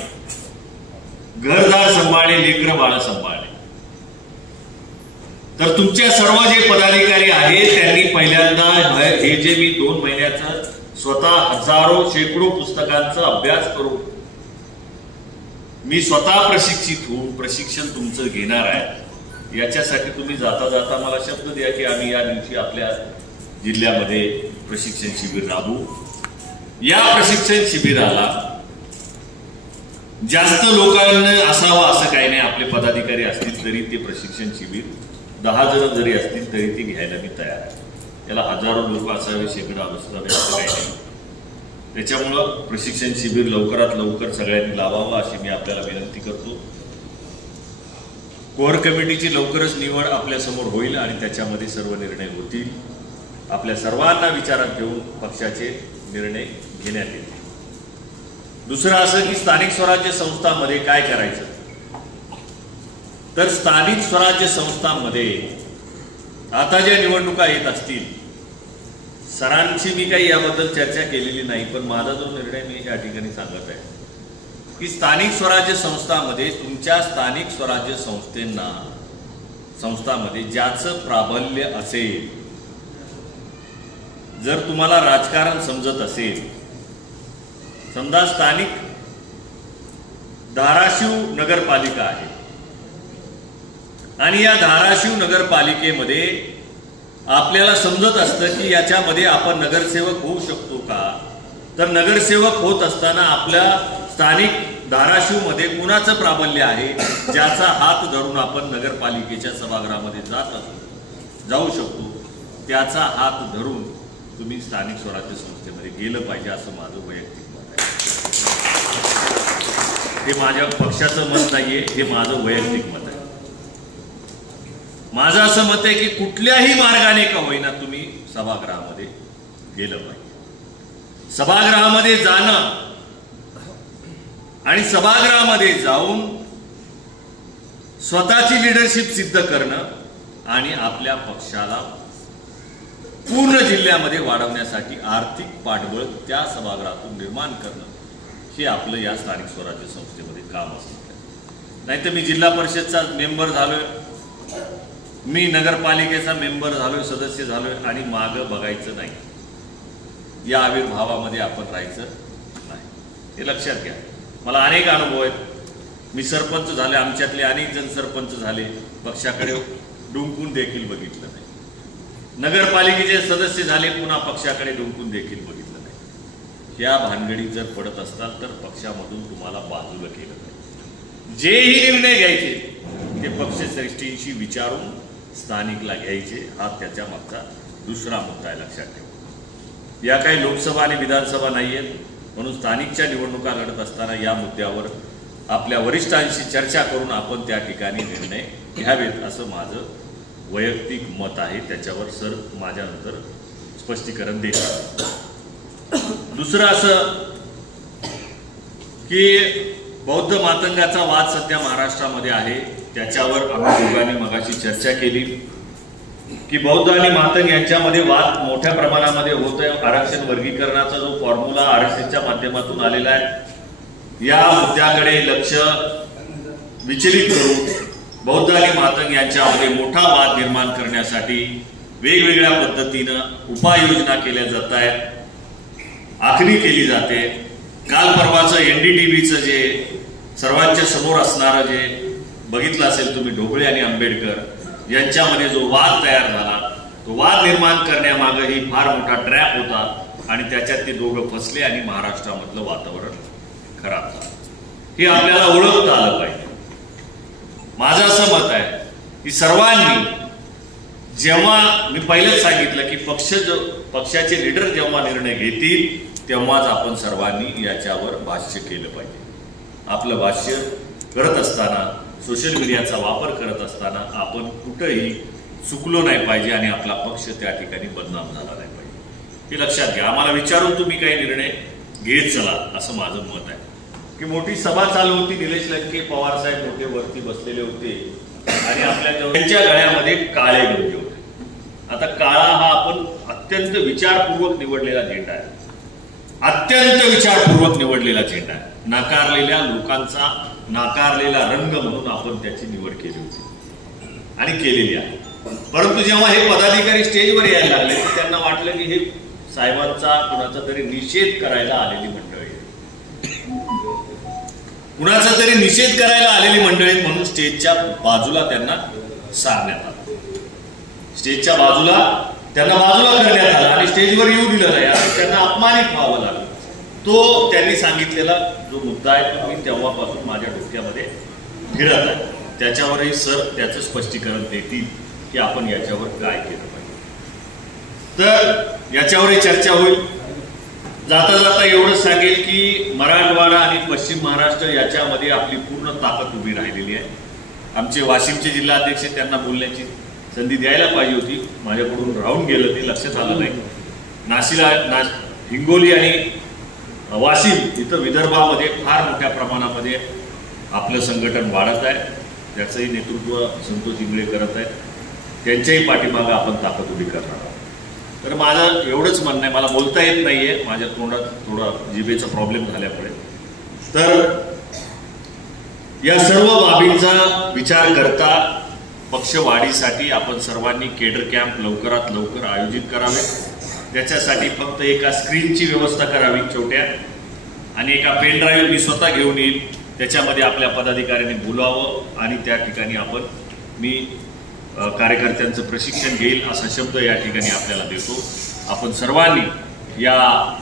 घरदार सांभाळणे, लेकरं बाळ सांभाळणे. तर तुमच्या सर्व जे पदाधिकारी आहेत त्यांनी पहिल्यांदा हे जे मी 2 महिन्याचं स्वतः हजारो शेकडो पुस्तकांचा अभ्यास करून मी स्वतः प्रशिक्षित होऊन प्रशिक्षण तुमचं घेणार आहे. याच्यासाठी तुम्ही जाता जाता मला शब्द द्या की आम्ही या दिवशी आपल्या जिल्ह्यामध्ये प्रशिक्षण शिबिर राबवू. या प्रशिक्षण शिबिराला जास्त लोकांना असावं असं काही नाही. आपले पदाधिकारी असतील तरी ते प्रशिक्षण शिबिर 10 जण जरी असतील तरी ते घ्यायला मी तयार आहे. याला हजारो लोक असावे, शेकडा असावे असं काही नाही. त्याच्यामुळं प्रशिक्षण शिबिर लवकरात लवकर सगळ्यांनी लावावं अशी मी आपल्याला विनंती करतो. कोर कमिटीची लवकरच निवड आपल्या समोर होईल आणि त्याच्यामध्ये सर्व निर्णय होतील. आपल्या सर्वांना विचारात घेऊन पक्षाचे निर्णय घेण्यात येतील. दुसरं असं की स्थानिक स्वराज्य संस्थांमध्ये काय करायचं, तर स्थानिक स्वराज्य संस्थांमध्ये आता ज्या निवडणुका येत असतील, सरांची मी काही याबद्दल चर्चा केलेली नाही, पण माझा जो निर्णय मी या ठिकाणी सांगत आहे की स्थानिक स्वराज्य संस्थांमध्ये तुमच्या स्थानिक स्वराज्य संस्थांमध्ये ज्याचं प्राबल्य असेल, जर तुम्हाला राजकारण समजत असेल, समजा स्थानिक धाराशिव नगरपालिका आहे आणि या धाराशिव नगरपालिकेमध्ये आपल्याला समजत असतं की याच्यामध्ये आपण नगरसेवक होऊ शकतो का, तर नगरसेवक होत असताना आपल्या स्थानिक धाराशिव मध्ये कुणाचं प्राबल्य आहे, ज्याचा हात धरून आपण नगरपालिकेच्या सभागृहामध्ये जाऊ शकतो, त्याचा हात धरून तुम्ही स्थानिक स्वराज्य संस्थेमध्ये गेलं पाहिजे असं माझं वैयक्तिक मत आहे. हे माझ्या पक्षाचं मत नाहीये, हे माझं वैयक्तिक मत आहे. माझं असं मत आहे की कुठल्याही मार्गाने का होईना तुम्ही सभागृहामध्ये गेलं पाहिजे. सभागृहामध्ये जाणं आणि सभागृहामध्ये जाऊन स्वतःची लिडरशिप सिद्ध करणं आणि आपल्या पक्षाला पूर्ण जिल्ह्यामध्ये वाढवण्यासाठी आर्थिक पाठबळ त्या सभागृहातून निर्माण करणं हे आपलं या स्थानिक स्वराज्य संस्थेमध्ये काम असतं. नाहीतर मी जिल्हा परिषदचा मेंबर झालोय, मी नगरपालिकेचा मेंबर झालोय, सदस्य झालोय आणि मागं बघायचं नाही, या आविर्भावामध्ये आपण राहायचं नाही. हे लक्षात घ्या. मला अनेक अनुभव आहेत. मी सरपंच झाले, आमच्यातले अनेक जण सरपंच झाले, पक्षाकडे डुंकून देखील बघितलं नाही. नगरपालिकेचे सदस्य झाले, पुन्हा पक्षाकडे डुंकून देखील बघितलं नाही. या भानगडीत जर पडत असाल तर पक्षामधून तुम्हाला बाजूला केलं नाही. जेही निर्णय घ्यायचे ते पक्षश्रेष्ठींशी विचारून स्थानिकला घ्यायचे, हा त्याच्या मागचा दुसरा मुद्दा आहे, लक्षात ठेवा. या काही लोकसभा आणि विधानसभा नाही आहेत, म्हणून स्थानिकच्या निवडणुका लढत असताना या मुद्द्यावर आपल्या वरिष्ठांशी चर्चा करून आपण त्या ठिकाणी निर्णय घ्यावेत असं माझं वैयक्तिक मत आहे. त्याच्यावर सर माझ्यानंतर स्पष्टीकरण देतात. दुसरं असं की बौद्ध मातंगाचा वाद सध्या महाराष्ट्रामध्ये आहे. त्याच्यावर आम्ही दोघांनी मगाशी चर्चा केली की बौद्ध आणि मातंग यांच्यामध्ये वाद मोठ्या प्रमाणामध्ये होत आहे. आरक्षण वर्गीकरणाचा जो फॉर्म्युला आरक्षणच्या माध्यमातून आलेला आहे, या मुद्द्याकडे लक्ष विचलित करून बौद्ध आणि मातंग यांच्यामध्ये मोठा वाद निर्माण करण्यासाठी वेगवेगळ्या पद्धतीनं उपाययोजना केल्या जात आहेत, आखणी केली जाते. काल परवाचं NDTVचं जे सर्वांच्या समोर असणारं जे बघितलं असेल तुम्ही, ढोबळे आणि आंबेडकर यांच्यामध्ये जो वाद तयार झाला, तो वाद निर्माण करण्यामागे ही फार मोठा ट्रॅप होता आणि त्याच्यात ते दोघं फसले आणि महाराष्ट्रामधलं वातावरण खराब झालं. हे आपल्याला ओळखता आलं पाहिजे. माझं असं मत आहे की सर्वांनी, जेव्हा मी पहिलेच सांगितलं की पक्षाचे लीडर जेव्हा निर्णय घेतील तेव्हाच आपण सर्वांनी याच्यावर भाष्य केलं पाहिजे. आपलं भाष्य करत असताना, सोशल मीडियाचा वापर करत असताना आपण कुठंही चुकलो नाही पाहिजे आणि आपला पक्ष त्या ठिकाणी बदनाम झाला नाही पाहिजे. हे लक्षात घ्या. आम्हाला विचारून तुम्ही काही निर्णय घेत चला, असं माझं मत आहे. की मोठी सभा चालू होती, निलेश लंके पवार साहेब मोठे वरती बसलेले होते आणि आपल्या त्यांच्या गळ्यामध्ये काळे गंजे होते. आता काळा हा आपण अत्यंत विचारपूर्वक निवडलेला झेंडा आहे, अत्यंत विचारपूर्वक निवडलेला झेंडा आहे. नाकारलेल्या लोकांचा नाकारलेला रंग म्हणून आपण त्याची निवड केली होती आणि केलेली आहे. परंतु जेव्हा हे पदाधिकारी स्टेजवर यायला लागले तर त्यांना वाटलं की हे साहेबांचा कुणाचा तरी निषेध करायला आलेली मंडळी, कुणाचा तरी निषेध करायला आलेली मंडळी म्हणून स्टेजच्या बाजूला त्यांना सारण्यात आलं. स्टेजच्या बाजूला त्यांना बाजूला करण्यात आलं आणि स्टेजवर येऊ दिलं नाही आणि त्यांना अपमानित व्हावं लागलं. तो त्यांनी सांगितलेला जो मुद्दा आहे तो मी तेव्हापासून माझ्या डोक्यामध्ये फिरत आहे. त्याच्यावरही सर त्याचं स्पष्टीकरण देतील की आपण याच्यावर काय केलं पाहिजे. तर याच्यावरही चर्चा होईल. जाता जाता एवढंच सांगेल की मराठवाडा आणि पश्चिम महाराष्ट्र याच्यामध्ये आपली पूर्ण ताकद उभी राहिलेली आहे. आमचे वाशिमचे जिल्हाध्यक्ष, त्यांना बोलण्याची संधी द्यायला पाहिजे होती, माझ्याकडून राहून गेलं, ते लक्षात आलं नाही. हिंगोली आणि वाशिम इथं विदर्भामध्ये फार मोठ्या प्रमाणामध्ये आपलं संघटन वाढत आहे. त्याचंही नेतृत्व संतोष इंगळे करत आहेत. त्यांच्याही पाठीमागं आपण ताकद उभी करणार आहोत. तर माझं एवढंच म्हणणं आहे, मला बोलता येत नाहीये, माझ्या तोंडात थोडा जिभेचा प्रॉब्लेम झाल्यामुळे. तर या सर्व बाबींचा विचार करता पक्षवाढीसाठी आपण सर्वांनी केडर कॅम्प लवकरात लवकर आयोजित करावे. त्याच्यासाठी फक्त एका स्क्रीनची व्यवस्था करावी छोट्या, आणि एका पेन ड्राईव्ह मी स्वतः घेऊन येईल. त्याच्यामध्ये आपल्या पदाधिकाऱ्यांनी बोलावं आणि त्या ठिकाणी मी कार्यकर्त्यांचं प्रशिक्षण घेईल असा शब्द या ठिकाणी आपल्याला देतो. आपण सर्वांनी या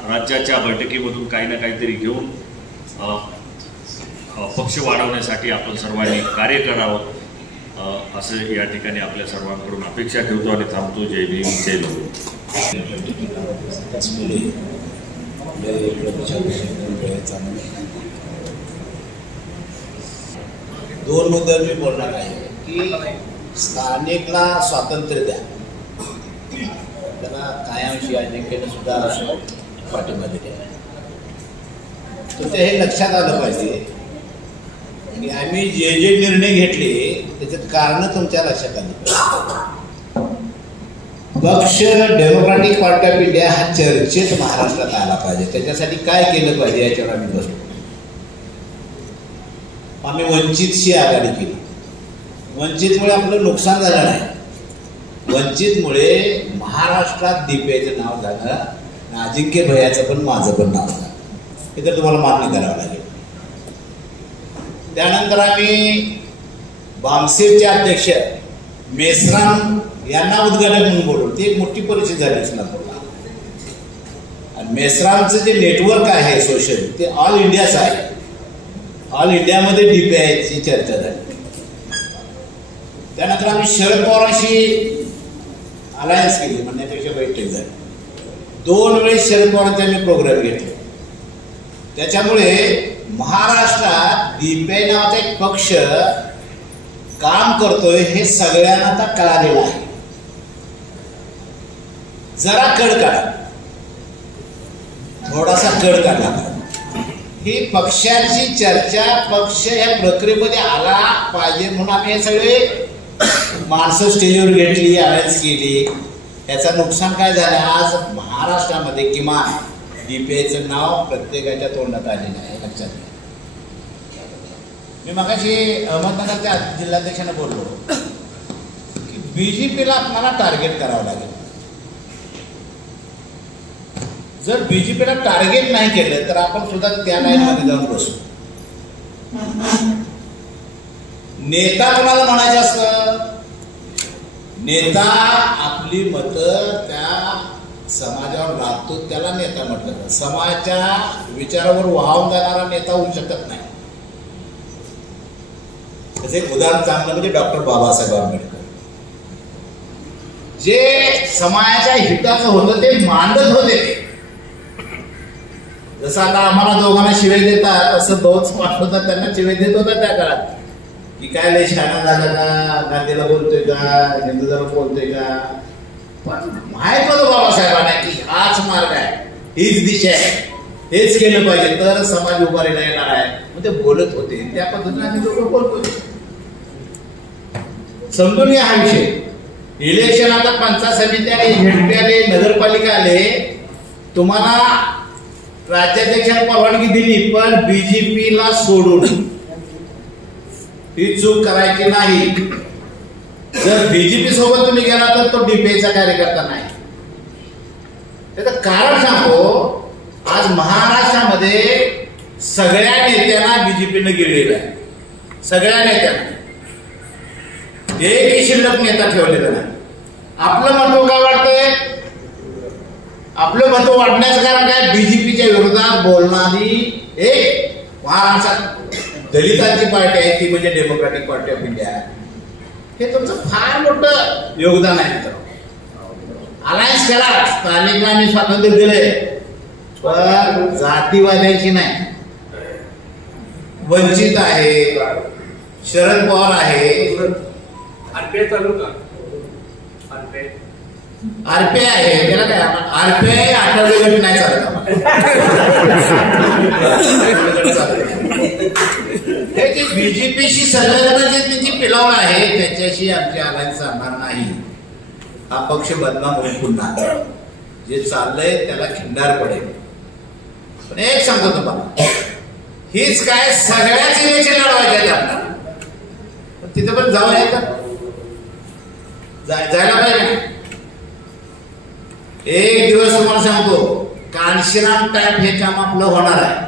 राज्याच्या बैठकीमधून काही ना काहीतरी घेऊन पक्ष वाढवण्यासाठी आपण सर्वांनी कार्य करावं असं या ठिकाणी आपल्या सर्वांकडून अपेक्षा ठेवतो आणि थांबतो. जय भीम, जय लोक. दोन मुद्दे मी बोलणार आहे की स्थानिकला स्वातंत्र्य द्या, त्याला कायमशी अजिंक्यने सुद्धा पाठिंबा दिला. तर ते हे लक्षात आलं पाहिजे की आम्ही जे जे निर्णय घेतले त्याच्यात कारण तुमच्या लक्षात आली पाहिजे. पक्ष डेमोक्रॅटिक पार्टी ऑफ इंडिया हा चर्चेत महाराष्ट्रात आला पाहिजे. त्याच्यासाठी काय केलं पाहिजे याच्यावर आम्ही बसलो. आम्ही वंचितशी आघाडी केली. वंचितमुळे आपलं नुकसान झालं नाही. वंचितमुळे महाराष्ट्रात दीपेचं नाव झालं, अजिंक्य भैयाचं पण माझं पण नाव झालं. हे तर तुम्हाला मान्य करावं लागेल. त्यानंतर आम्ही बामसेचे अध्यक्ष मेश्राम यांना उद्घाटन म्हणून बोलवलं. ती एक मोठी परिषद झाली सोलापूरला. आणि मेश्रामचं जे नेटवर्क आहे सोशल, ते ऑल इंडियाचं आहे. ऑल इंडियामध्ये DPIची चर्चा झाली. त्यानंतर आम्ही शरद पवारांशी अलायन्स केली, म्हणण्यापेक्षा बैठक झाली. 2 वेळेस शरद पवारांचे आम्ही प्रोग्राम घेतले. त्याच्यामुळे महाराष्ट्रात DPI नावाचा एक पक्ष काम करतोय हे सगळ्यांना आता कळालेलं आहे. जरा कड काढा, थोडासा कड काढला. ही पक्षाची चर्चा, पक्ष या प्रक्रियेमध्ये आला पाहिजे म्हणून आम्ही हे सगळे माणसं स्टेजवर घेतली, अलायन्स केली. याचं नुकसान काय झालं, आज महाराष्ट्रामध्ये किमान DPIचं नाव प्रत्येकाच्या तोंडात आलेलं आहे. लक्षात घ्या. मी मगाशी अहमदनगरच्या जिल्हाध्यक्षांना बोललो की बीजेपीला आपल्याला टार्गेट करावं लागेल. जर बीजेपीला टार्गेट नाही केलं तर आपण सुद्धा त्या लाईनमध्ये जाऊन बसू. नेता कोणाला म्हणायचं असतं? नेता आपली मतं त्या समाजावर लादतो त्याला नेता म्हटलं जातं. समाजाच्या विचारावर वाहून जाणारा नेता होऊ शकत नाही. त्याचं एक उदाहरण चांगलं म्हणजे डॉक्टर बाबासाहेब आंबेडकर. जे समाजाच्या हिताचं होतं ते मांडत होते. जसं आता आम्हाला दोघांना शिवे देतात तसं बहुत स्पष्ट होता त्यांना शिवे देत होता त्या काळात की काय लय शहाणा झाला का, गांधीला बोलतोय का, हिंदू धर्म बोलतोय का. पण माहित होतं बाबासाहेबांना की हाच मार्ग आहे, हीच दिशा आहे, हेच केलं पाहिजे तर समाज उभारीला येणार आहे. मग ते बोलत होते त्या पद्धतीने आम्ही दोघं बोलतोय. समजून घ्या हा विषय. इलेक्शन आता पंचायत समिती आले, झेडपी आले, नगरपालिका आले, तुम्हाला राज्याध्यक्षांनी परवानगी दिली पण बीजेपीला सोडून ही चूक करायची नाही. जर बीजेपी सोबत तुम्ही गेला तर तो डीपीआयचा कार्यकर्ता नाही. त्याचं कारण सांगतो, आज महाराष्ट्रामध्ये सगळ्या नेत्यांना बीजेपीनं गिळलेलं आहे. सगळ्या नेत्यांना एकही शिल्लक नेता ठेवलेला नाही. आपलं महत्व काय वाटतंय? आपलं महत्व वाढण्याचं कारण काय? बीजेपीच्या विरोधात बोलणारी एक महाराष्ट्रात दलितांची पार्टी आहे ती म्हणजे डेमोक्रॅटिक पार्टी ऑफ इंडिया. हे तुमचं फार मोठं योगदान आहे. अलायन्स करा, स्थानिकला आम्ही स्वातंत्र्य दिले पण जातीवाद्यांची नाही. वंचित आहे, शरद पवार आहे, आरपीआय आहे, त्याला काय आरपीआय आठवडे गट नाही चालत. हे जे बीजेपीशी संलग्न जे त्यांची पिलावण आहे त्याच्याशी आमची अलायन्स चालणार नाही. हा पक्ष बदनाम होईल पुन्हा. जे चाललंय त्याला खिंडार पडेल. पण एक सांगतो तुम्हाला, हीच काय सगळ्याच इलेक्शन लढवायचे आपल्याला. तिथे पण जाऊया का? जायला पाहिजे. एक दिवस तुम्हाला सांगतो, कांशीराम टाईप हे काम आपलं होणार आहे.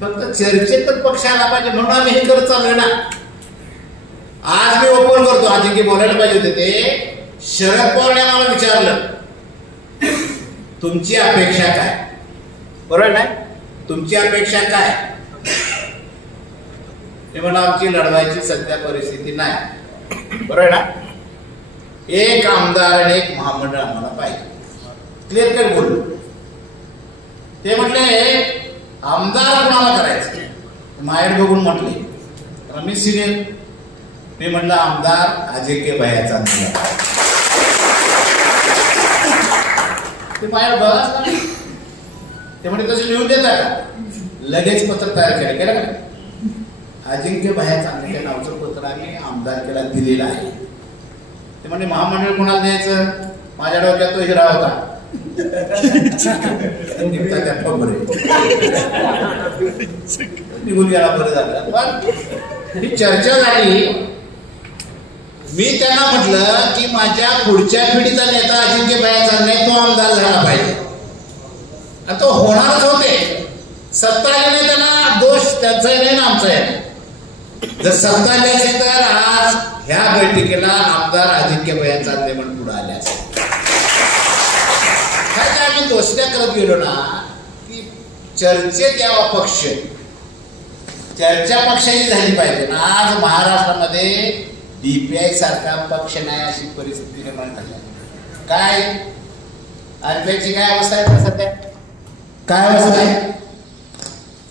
फक्त चर्चेत तर पक्ष आला पाहिजे म्हणून आम्ही हे करत चाललोय ना. आज मी ओपन करतो, आधी बोलायला पाहिजे होते ते. शरद पवारने मला विचारलं तुमची अपेक्षा काय? बरोबर नाही? तुमची अपेक्षा काय? ते म्हणा आमची लढवायची सध्या परिस्थिती नाही. बरोबर ना? एक आमदार आणि एक महामंडळ आम्हाला पाहिजे. क्लिअर कट बोललो. ते म्हटले आमदार कोणाला करायचं? माझ्याकडे बघून म्हटले, मी सिनियर. मी म्हटलं आमदार अजिंक्य भैयाचा. ते माझ्याकडे बघाच नाही. ते म्हणजे तसे लिहून देता का? लगेच पत्र तयार केलं का? अजिंक्य भैया चांगले नावचं पत्र आम्ही आमदारकीला दिलेलं आहे. ते म्हणजे महामंडळ कोणाला द्यायचं? माझ्या डोक्यात तो हिरा होता. निघून गेला, बरं झालं. पण ही चर्चा झाली. मी त्यांना म्हटलं की माझ्या पुढच्या पिढीचा नेता अजिंक्य भैया चांगले, तो आमदार झाला पाहिजे. आणि तो होणारच होते. सत्ता आली नाही त्यांना दोष त्यांचा नाही ना आमचा आहे. जर सत्ता आली तर आज ह्या बैठकीला आमदार अजिंक्य भैया चांगले म्हणून पुढे आले असते. काय आम्ही दोस्त्या करत गेलो ना की चर्चेत यावा पक्ष. चर्चा पक्षाची झाली पाहिजे ना. आज महाराष्ट्रामध्ये डीपीआय सारखा पक्ष नाही अशी परिस्थिती निर्माण झाली. काय आरपीआयची काय अवस्था आहे सध्या? काय अवस्था आहे?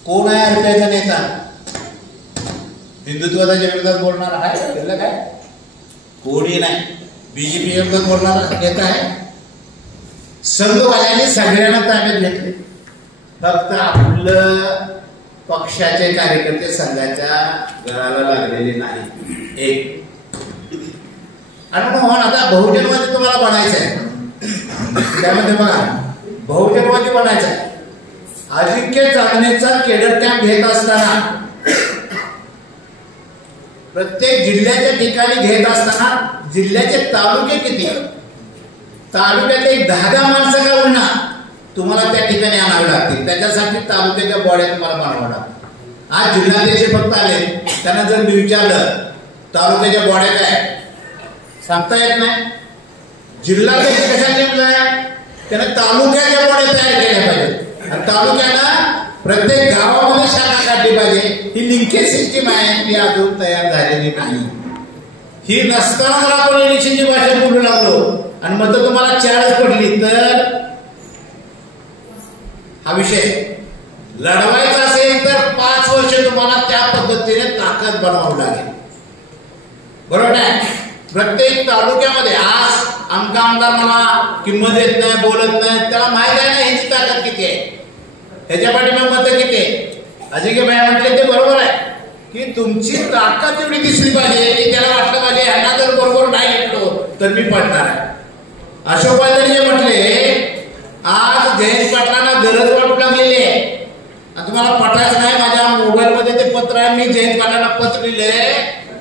कोण आहे आरपीआयचा नेता? हिंदुत्वाच्या विरोधात बोलणार आहे त्याला काय? कोणी नाही. बीजेपी विरोधात बोलणारा नेता आहे. संघवाल्यांनी सगळ्यांना ताब्यात घेतले. फक्त आपलं पक्षाचे कार्यकर्ते संघाच्या घराला लागलेले नाही. एक आणि मग आता बहुजनवादी तुम्हाला बनायचं आहे. त्यामध्ये बघा बहुजनवादी बनायचं आहे. अजिंक्य चांगलेचा केडर कॅम्प घेत असताना प्रत्येक जिल्ह्याच्या ठिकाणी घेत असताना जिल्ह्याचे तालुके किती, तालुक्यात एक 10 माणसं का होईना तुम्हाला त्या ठिकाणी आणावे लागतील, त्याच्यासाठी तालुक्याच्या बॉड्या तुम्हाला बनवाव्या लागतील. आज जिल्हाध्यक्ष फक्त आले, त्यांना जर मी विचारलं तालुक्याच्या बॉड्या काय सांगता येत नाही. जिल्हाध्यक्ष कशा नेमलाय, त्याने तालुक्याच्या बॉड्या तयार केल्या पाहिजे आणि तालुक्याला प्रत्येक गावामध्ये शाखा काढली पाहिजे. ही लिंकेज सिस्टीम आहे, ती अजून तयार झालेली नाही. ही नसताना जर आपण इलेक्शनची भाषा बोलू लागलो आणि मग तुम्हाला 4च पडली तर हा विषय लढवायचा असेल तर 5 वर्ष तुम्हाला त्या पद्धतीने ताकद बनवावी लागेल. बरोबर आहे. प्रत्येक तालुक्यामध्ये आज आमचा आमदार मला किंमत देत नाही, बोलत नाही, त्याला माहिती आहे ना ह्याची ताकद किती आहे, ह्याच्या पाठीमागे मत किती आहे. अजिंक्य भाई म्हटले ते बरोबर आहे की तुमची ताकद एवढी दिसली पाहिजे की त्याला वाटलं पाहिजे ह्यांना जर बरोबर नाही घेतलो तर मी पडणार आहे. अशोक पाटील जे म्हटले आज जयंत पाटलांना गरज वाटू लागलेली आहे आणि तुम्हाला पटायचं नाही, माझ्या मोबाईल मध्ये ते पत्र आहे, मी जयंत पाटलांना पत्र लिहिले,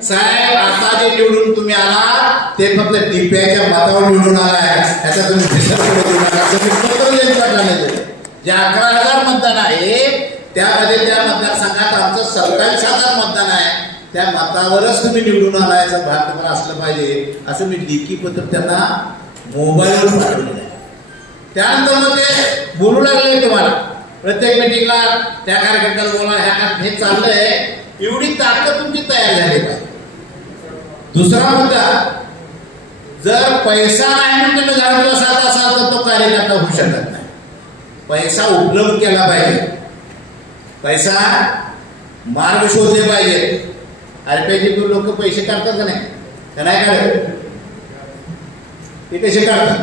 साहेब आता जे निवडून तुम्ही आला ते फक्त टिप्याच्या मतावर निवडून आलाय, याचा तुम्ही विसर करू नका असं मी पत्र जयंत पाटलांना दिले. जे 11,000 मतदान आहे त्यामध्ये त्या मतदारसंघात आमचं 27,000 मतदान आहे, त्या मतावरच तुम्ही निवडून आला याचा भाग तुम्हाला असलं पाहिजे असं मी लेखी पत्र त्यांना मोबाईलवर पाठवलेलं आहे. त्यानंतर मग ते बोलू लागले तुम्हाला प्रत्येक मिटिंगला त्या कार्यकर्त्याला बोला, ह्या हे चाललंय, एवढी ताकद तुमची तयार झाली पाहिजे. दुसरा मुद्दा, जर पैसा नाही म्हणून तुम्ही घरात बसत असाल तर तो कार्यकर्ता होऊ शकत नाही. पैसा उपलब्ध केला पाहिजे, पैसा मार्ग शोधले पाहिजे. आरपीआयचे लोक पैसे काढतात का नाही, का नाही काढत, ते कसे काढतात.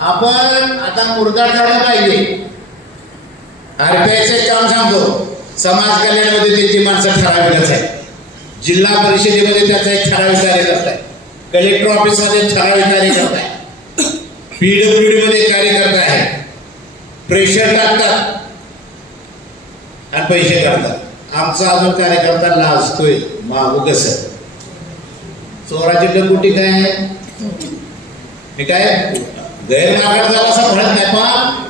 आपण आता मुरगाड झालं पाहिजे. आरपीआयचं काम सांगतो, समाज कल्याणामध्ये त्यांची माणसं ठराविकच आहे, जिल्हा परिषदेमध्ये त्याचा एक ठराविक कार्यकर्ता आहे, कलेक्टर ऑफिसमध्ये ठराविक कार्यकर्ता आहे, पीडब्ल्यूडी मध्ये कार्यकर्ता आहे. प्रेशर टाकतात आणि पैसे काढतात. आमचा अजून कार्यकर्ता लाजतोय मागू कसं. चोराची डकुटी काय आहे, मी काय गैरमार्गात जावं असं म्हणत नाही, पण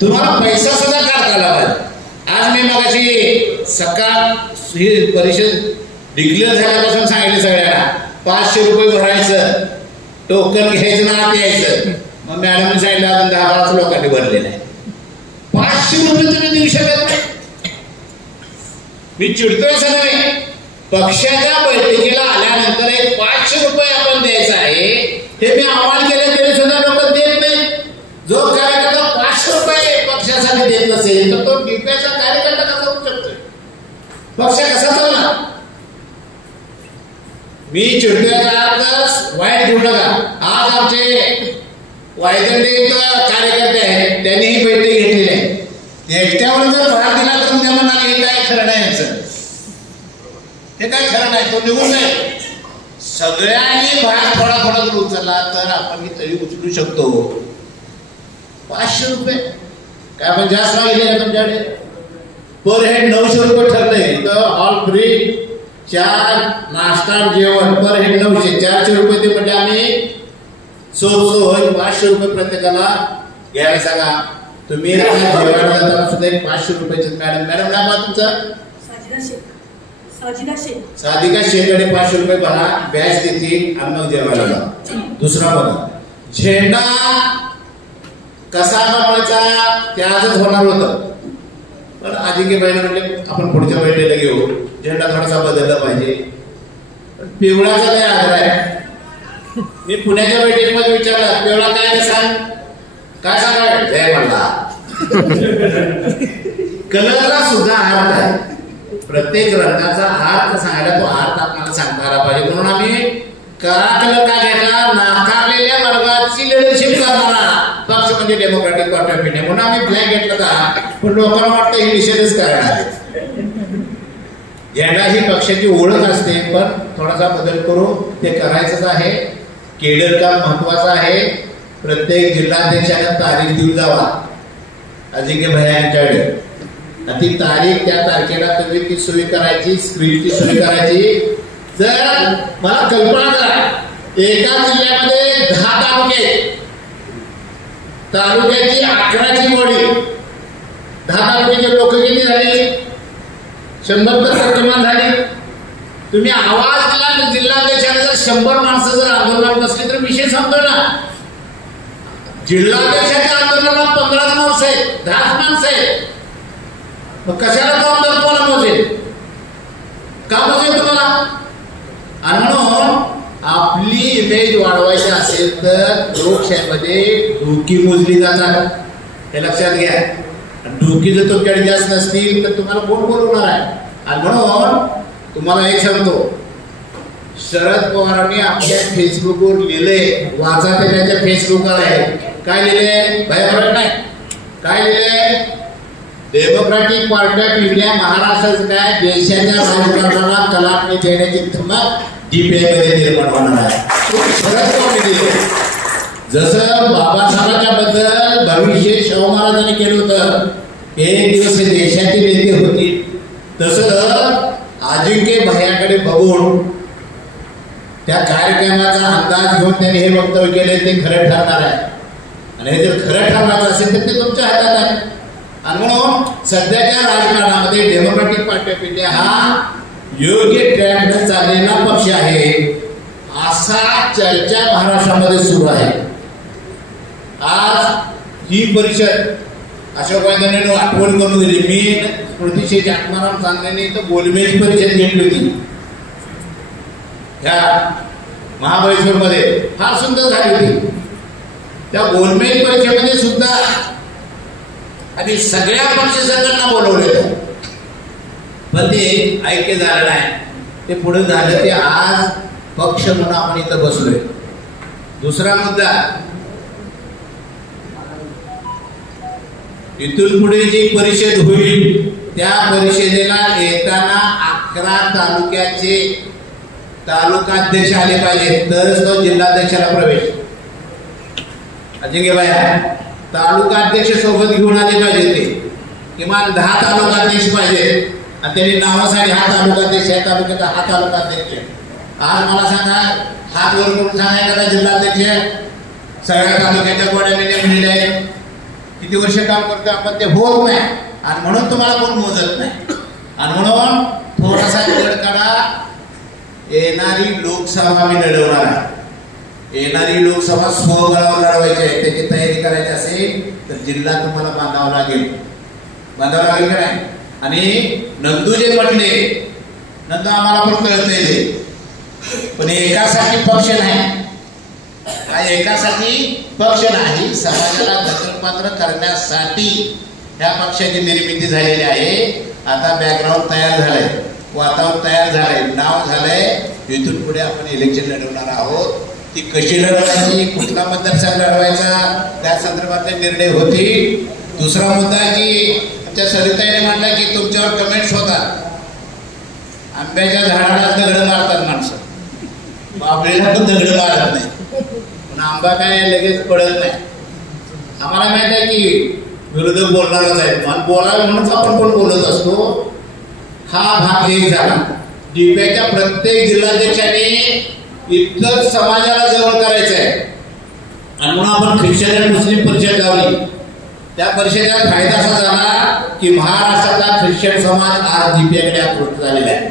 तुम्हाला पैसा सुद्धा काढता आला पाहिजे. आज मी मगाशी सकाळ ही परिषद डिक्लेअर झाल्यापासून सांगितलं सगळ्यांना 500 रुपये भरायचं, टोकन घ्यायचं ना आत यायचं. मग मॅडम सांगितलं अजून 10-12 लोकांनी भरले नाही. 500 रुपये तुम्ही देऊ शकत नाही. मी चिडतोय असं नाही, पक्षाच्या बैठकीला आल्यानंतर एक 500 रुपये आपण द्यायचं आहे हे मी आवाहन केलं तरी सुद्धा लोक देत नाही. जो कार्यकर्ता 500 रुपये पक्षासाठी देत नसेल तर तो डीपीआयचा कार्यकर्ता कसा होऊ शकतोय, पक्ष कसा चालला. मी चिडतोय वाईट घेऊ नका. आज आमचे वायदंडे कार्यकर्ते आहेत, त्यांनी ही बैठक घेतलेली आहे. एकट्यावर जर भाग दिला तर उद्या म्हणाले हे काय खरं नाही, याचं हे काय खरं नाही, तो निघून नाही. सगळ्यांनी भाग थोडा थोडा जर उचलला तर आपण ही तरी उचलू शकतो. 500 रुपये काय आपण जास्त मागितले का तुमच्याकडे. पर हेड 900 रुपये ठरले, तर हॉल फ्री, 4 नाश्ता जेवण पर हेड 900, 400 रुपये ते म्हणजे आम्ही 100 500 रुपये प्रत्येकाला घ्यायला सांगा. तुम्ही जेवायला जाताना सुद्धा 500 रुपयाचे. मॅडम काय बा तुमचं, साधिका शेकडे 500 रुपये भरा, बॅच देतील आणि मग जेवायला जा. दुसरा बघा, झेंडा कसा बनवायचा ते आजच होणार होतं, पण अजिंक्य भाईने म्हटले आपण पुढच्या बैठकीला घेऊ, झेंडा थोडासा बदलला पाहिजे. पण पिवळाचा लय आग्रह आहे. मी पुण्याच्या बैठकीमध्ये विचारलं पिवळा काय सांग, काय सांगा, जय म्हणला. कलरला सुद्धा अर्थ आहे, प्रत्येक रंगाचा अर्थ सांगायला तो अर्थ आपल्याला सांगता आला पाहिजे. म्हणून आम्ही काळा कलर का घेतला, नाकारलेल्या वर्गाची लिडरशिप करणारा पक्ष म्हणजे डेमोक्रॅटिक पार्टी ऑफ इंडिया, म्हणून आम्ही ब्लॅक घेतलं का. पण लोकांना वाटतं हे निषेधच करणार. झेंडा ही पक्षाची ओळख असते, पण थोडासा बदल करू, ते करायचंच आहे. केडर काम महत्वाचं आहे. प्रत्येक जिल्हाध्यक्षाने तारीख देऊन जावा अजिंक्य भाई यांच्याकडे. ती तारीख त्या तारखेला तुम्ही ती सोय करायची, स्क्रीनची सोय करायची. जर मला कल्पना करा, एका जिल्ह्यामध्ये 10 तालुक्याची 11ची बॉडी, 10 तालुक्याचे लोक किती झाली? 100% झाली. तुम्ही आवाज दिला जिल्हाध्यक्षाने, जर 100 माणसं जर आंदोलनात बसली तर विषय संपला ना. जिल्हाध्यक्षाच्या आंदोलनात 15 माणसं आहेत, 10 माणसं आहेत, मग कशाला जबाबदार तुम्हाला मोजेल? का मोजेल तुम्हाला? आणि म्हणून आपली इमेज वाढवायची असेल तर लोकशाहीमध्ये डोकी मोजली जातात, हे लक्षात घ्या. डोकी जर तुमच्याकडे जास्त नसतील तर तुम्हाला कोण बोलवणार आहे? आणि म्हणून तुम्हाला एक सांगतो, शरद पवारांनी आपल्या फेसबुकवर लिहिले, वाचा ते त्यांच्या फेसबुकवर आहे. काय लिहिले? भयभराट नाही. काय लिहिले? डेमोक्रॅटिक पार्टी ऑफ इंडिया महाराष्ट्राचं काय देशाच्या राजकारणाला कलाटणी देण्याची धमक DPI मध्ये निर्माण होणार आहे. शरद पवारांनी दिले. जसं बाबासाहेबांच्या बद्दल भविष्य शाहू महाराजांनी केलं होतं, एक दिवस हे देशातील नेते होती, तसं अजिंक्य भैयाकडे बघून त्या कार्यक्रमाचा अंदाज घेऊन त्यांनी हे वक्तव्य केले, ते खरं ठरणार आहे. आणि हे जर खरं ठरवायचं असेल तर ते तुमच्या हातात आहे. आणि म्हणून सध्याच्या राजकारणामध्ये डेमोक्रॅटिक पार्टी ऑफ इंडिया हा योग्य ट्रॅकने चाललेला पक्ष आहे, असा चर्चा महाराष्ट्रामध्ये सुरू आहे. आज ही परिषद अशोक वायदने आठवण करून दिली. मी स्मृतिशेष आत्माराम चांदणे तर गोलमेज परिषद घेतली होती ह्या महाबळेश्वर मध्ये, फार सुंदर झाली होती. त्या गोलमेज परिषदेमध्ये सुद्धा आणि सगळ्या पक्ष संघटना बोलवले, पण ते ऐक्य झालं नाही. ते पुढे झालं ते आज पक्ष म्हणून आपण इथं बसलोय. दुसरा मुद्दा, इथून पुढे जी परिषद होईल त्या परिषदेला येताना 11 तालुक्याचे तालुकाध्यक्ष आले पाहिजे, तरच तो जिल्हाध्यक्षाला प्रवेश. अजिंक्य बाया तालुकाध्यक्ष सोबत घेऊन आले पाहिजे. ते किमान 10 तालुकाध्यक्ष पाहिजे आणि त्यांनी नावासाठी हा तालुकाध्यक्ष, या तालुक्याचा हा तालुकाध्यक्ष. आज मला सांगा, हात वर करून सांगायला जिल्हाध्यक्ष सगळ्या तालुक्याच्या गोड्या मिळालेल्या आहेत. किती वर्ष काम करतो आपण, ते होत नाही. आणि म्हणून तुम्हाला कोण मोजत नाही. आणि म्हणून थोडासा वेळ काढा. येणारी लोकसभा मी लढवणार आहे. येणारी लोकसभा स्वबळावर लढवायची आहे. त्याची तयारी करायची असेल तर जिल्हा तुम्हाला बांधावा लागेल. बांधावं लागेल का नाही? आणि नंदू जे म्हटले, नंदू आम्हाला पण कळतंय ते, पण एकासाठी पक्ष नाही. हा एकासाठी पक्ष नाही, समाजाला दखलपात्र करण्यासाठी ह्या पक्षाची निर्मिती झालेली आहे. आता बॅकग्राऊंड तयार झालंय, वातावरण तयार झालंय, नाव झालंय. इथून पुढे आपण इलेक्शन लढवणार आहोत. ती कशी लढवायची, कुठला मतदारसंघ लढवायचा, त्या संदर्भातले निर्णय होतील. दुसरा मुद्दा की आमच्या सरिताईने म्हटलं की तुमच्यावर कमेंट्स होतात, आंब्याच्या झाडाला दगड मारतात माणसं, बाबळीला पण दगड मारत नाही, पण आंबा काय लगेच पडत नाही. आम्हाला माहित आहे की विरोधक बोलणारच आहेत, मला बोलावे म्हणून आपण पण बोलत असतो. हा भाग एक झाला. DPIच्या प्रत्येक जिल्हाध्यक्षाने इतर समाजाला जवळ करायचं आहे. आणि म्हणून आपण ख्रिश्चन आणि मुस्लिम परिषद लावली. त्या परिषदेचा फायदा असा झाला की महाराष्ट्रातला ख्रिश्चन समाज आज DPIकडे आकृष्ट झालेला आहे.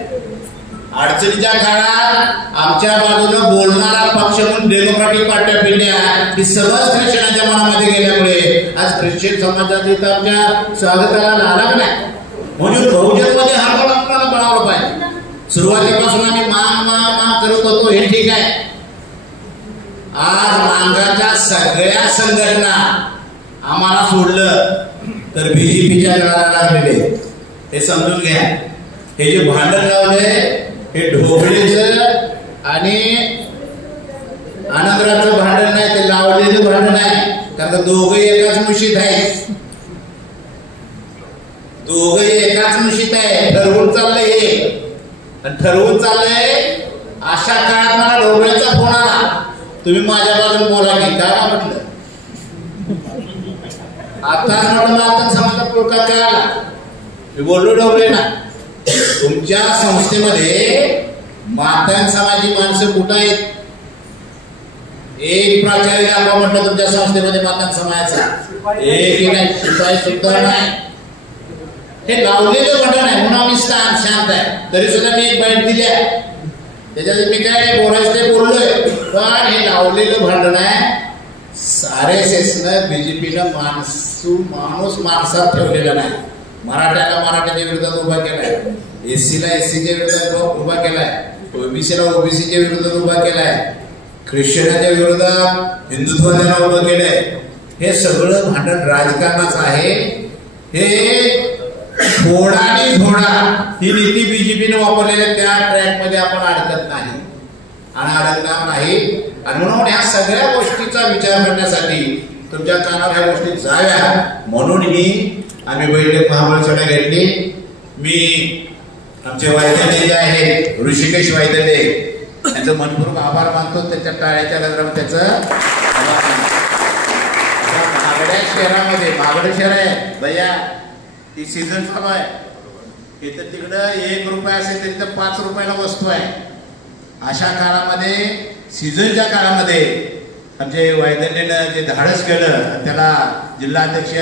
अडचणीच्या काळात आमच्या बाजूने बोलणारा पक्ष म्हणून डेमोक्रॅटिक पार्टी ऑफ इंडिया ही सहज ख्रिश्चनाच्या मनामध्ये गेल्यामुळे आज ख्रिश्चन समाजाचे तर आमच्या स्वागताला लाला नाही. म्हणून बहुजनमध्ये हा बळ आपल्याला बनावलं पाहिजे. सुरुवातीपासून आम्ही मान करत होतो, हे ठीक आहे. आज मांगाच्या सगळ्या संघटना आम्हाला सोडलं तर BJPच्या गळाला लागलेले, हे समजून घ्या. हे जे भांडण लावले हे ढोबळेचं आणि आनंदराचं भांडण नाही, ते लावलेलं भांडण आहे. कारण दोघे एकाच मुशीत आहेत, दोघे एकाच मुशीत आहे. ठरवून चाललंय हे, ठरवून चाललंय. अशा काळात मला ढोबळेचा फोन आला, तुम्ही माझ्या बाजून बोला की काय म्हटलं. आताच म्हटलं आता समाजात लोकांना काय आला मी बोललो डोबळे ना, तुमच्या संस्थेमध्ये मातंग समाजी माणसं कुठं आहेत? एक प्राचार्य दाखवा म्हटलं तुमच्या संस्थेमध्ये मातंग समाजाचा, एकही नाही, शिपाई सुद्धा नाही. हे लावलेलं बटन आहे म्हणून आम्ही शांत आहे. तरी सुद्धा मी एक बाईट दिली आहे, त्याच्यात मी काय बोलायचं ते बोललोय. पण हे लावलेलं भांडण आहे. RSSनं बीजेपीनं माणूस माणसात ठेवलेला नाही. मराठ्याला मराठ्याच्या विरोधात उभा केलाय, SC ला SCच्या विरोधात उभा केलाय, OBC ला OBCच्या विरोधात उभा केलाय, ख्रिश्चनाच्या विरोधात हिंदुत्ववाद्यांना उभं केलंय. हे सगळं भांडण राजकारणाचं आहे. हे थोडा आणि थोडा ही नीती बीजेपीने वापरलेल्या त्या ट्रॅकमध्ये आपण अडकत नाही आणि अडकणार नाही. आणि म्हणून ह्या सगळ्या गोष्टीचा विचार करण्यासाठी तुमच्या कानावर ह्या गोष्टी जाव्या म्हणून ही आम्ही बैठक महाबळेश्वरला घेतली. मी आमचे वायदंडे जे आहेत ऋषिकेश वायदंडे यांचं मनपूर्वक आभार मानतो. त्याच्या टाळ्याच्या गजरात त्याचं महागड्या शहरामध्ये, महागडे शहर आहे भैया, ती सीझन चालू आहे. इथं तिकडं 1 रुपया असेल तरी तर 5 रुपयाला वस्तू आहे. अशा काळामध्ये, सीझनच्या काळामध्ये आमचे वायदंडेनं जे धाडस केलं त्याला जिल्हाध्यक्ष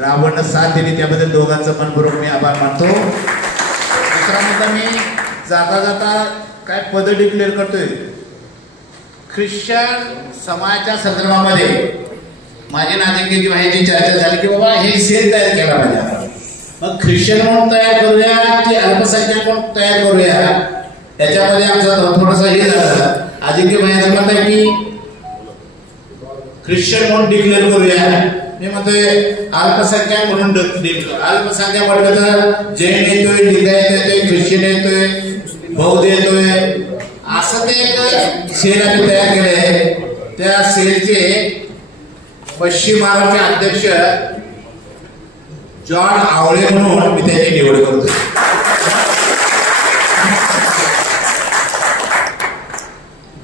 रावणनं साथ दिली, त्याबद्दल दोघांचं मनपूर्वक मी आभार मानतो. दुसरा मुद्दा, मी जाता जाता काय पद डिक्लेअर करतोय. ख्रिश्चन समाजाच्या संदर्भामध्ये माझी नागरिकांची माहिती चर्चा झाली की बाबा हे सेल तयार केला पाहिजे. मग ख्रिश्चन म्हणून तयार करूया की अल्पसंख्याक म्हणून तयार करूया, त्याच्यामध्ये आमचं थोडंसं हे झालं. अजिंक्य भाईचं मत आहे की ख्रिश्चन म्हणून डिक्लेअर करूया. मी म्हणतोय अल्पसंख्याक म्हणून अल्पसंख्याक म्हटलं तर जैन येतोय, लिंगायत येतोय, ख्रिश्चन येतोय, बौद्ध येतोय, असं ते एक सेल आम्ही तयार केलंय. त्या सेलचे पश्चिम महाराष्ट्राचे अध्यक्ष जॉन आवळे म्हणून मी त्याची निवड करतोय.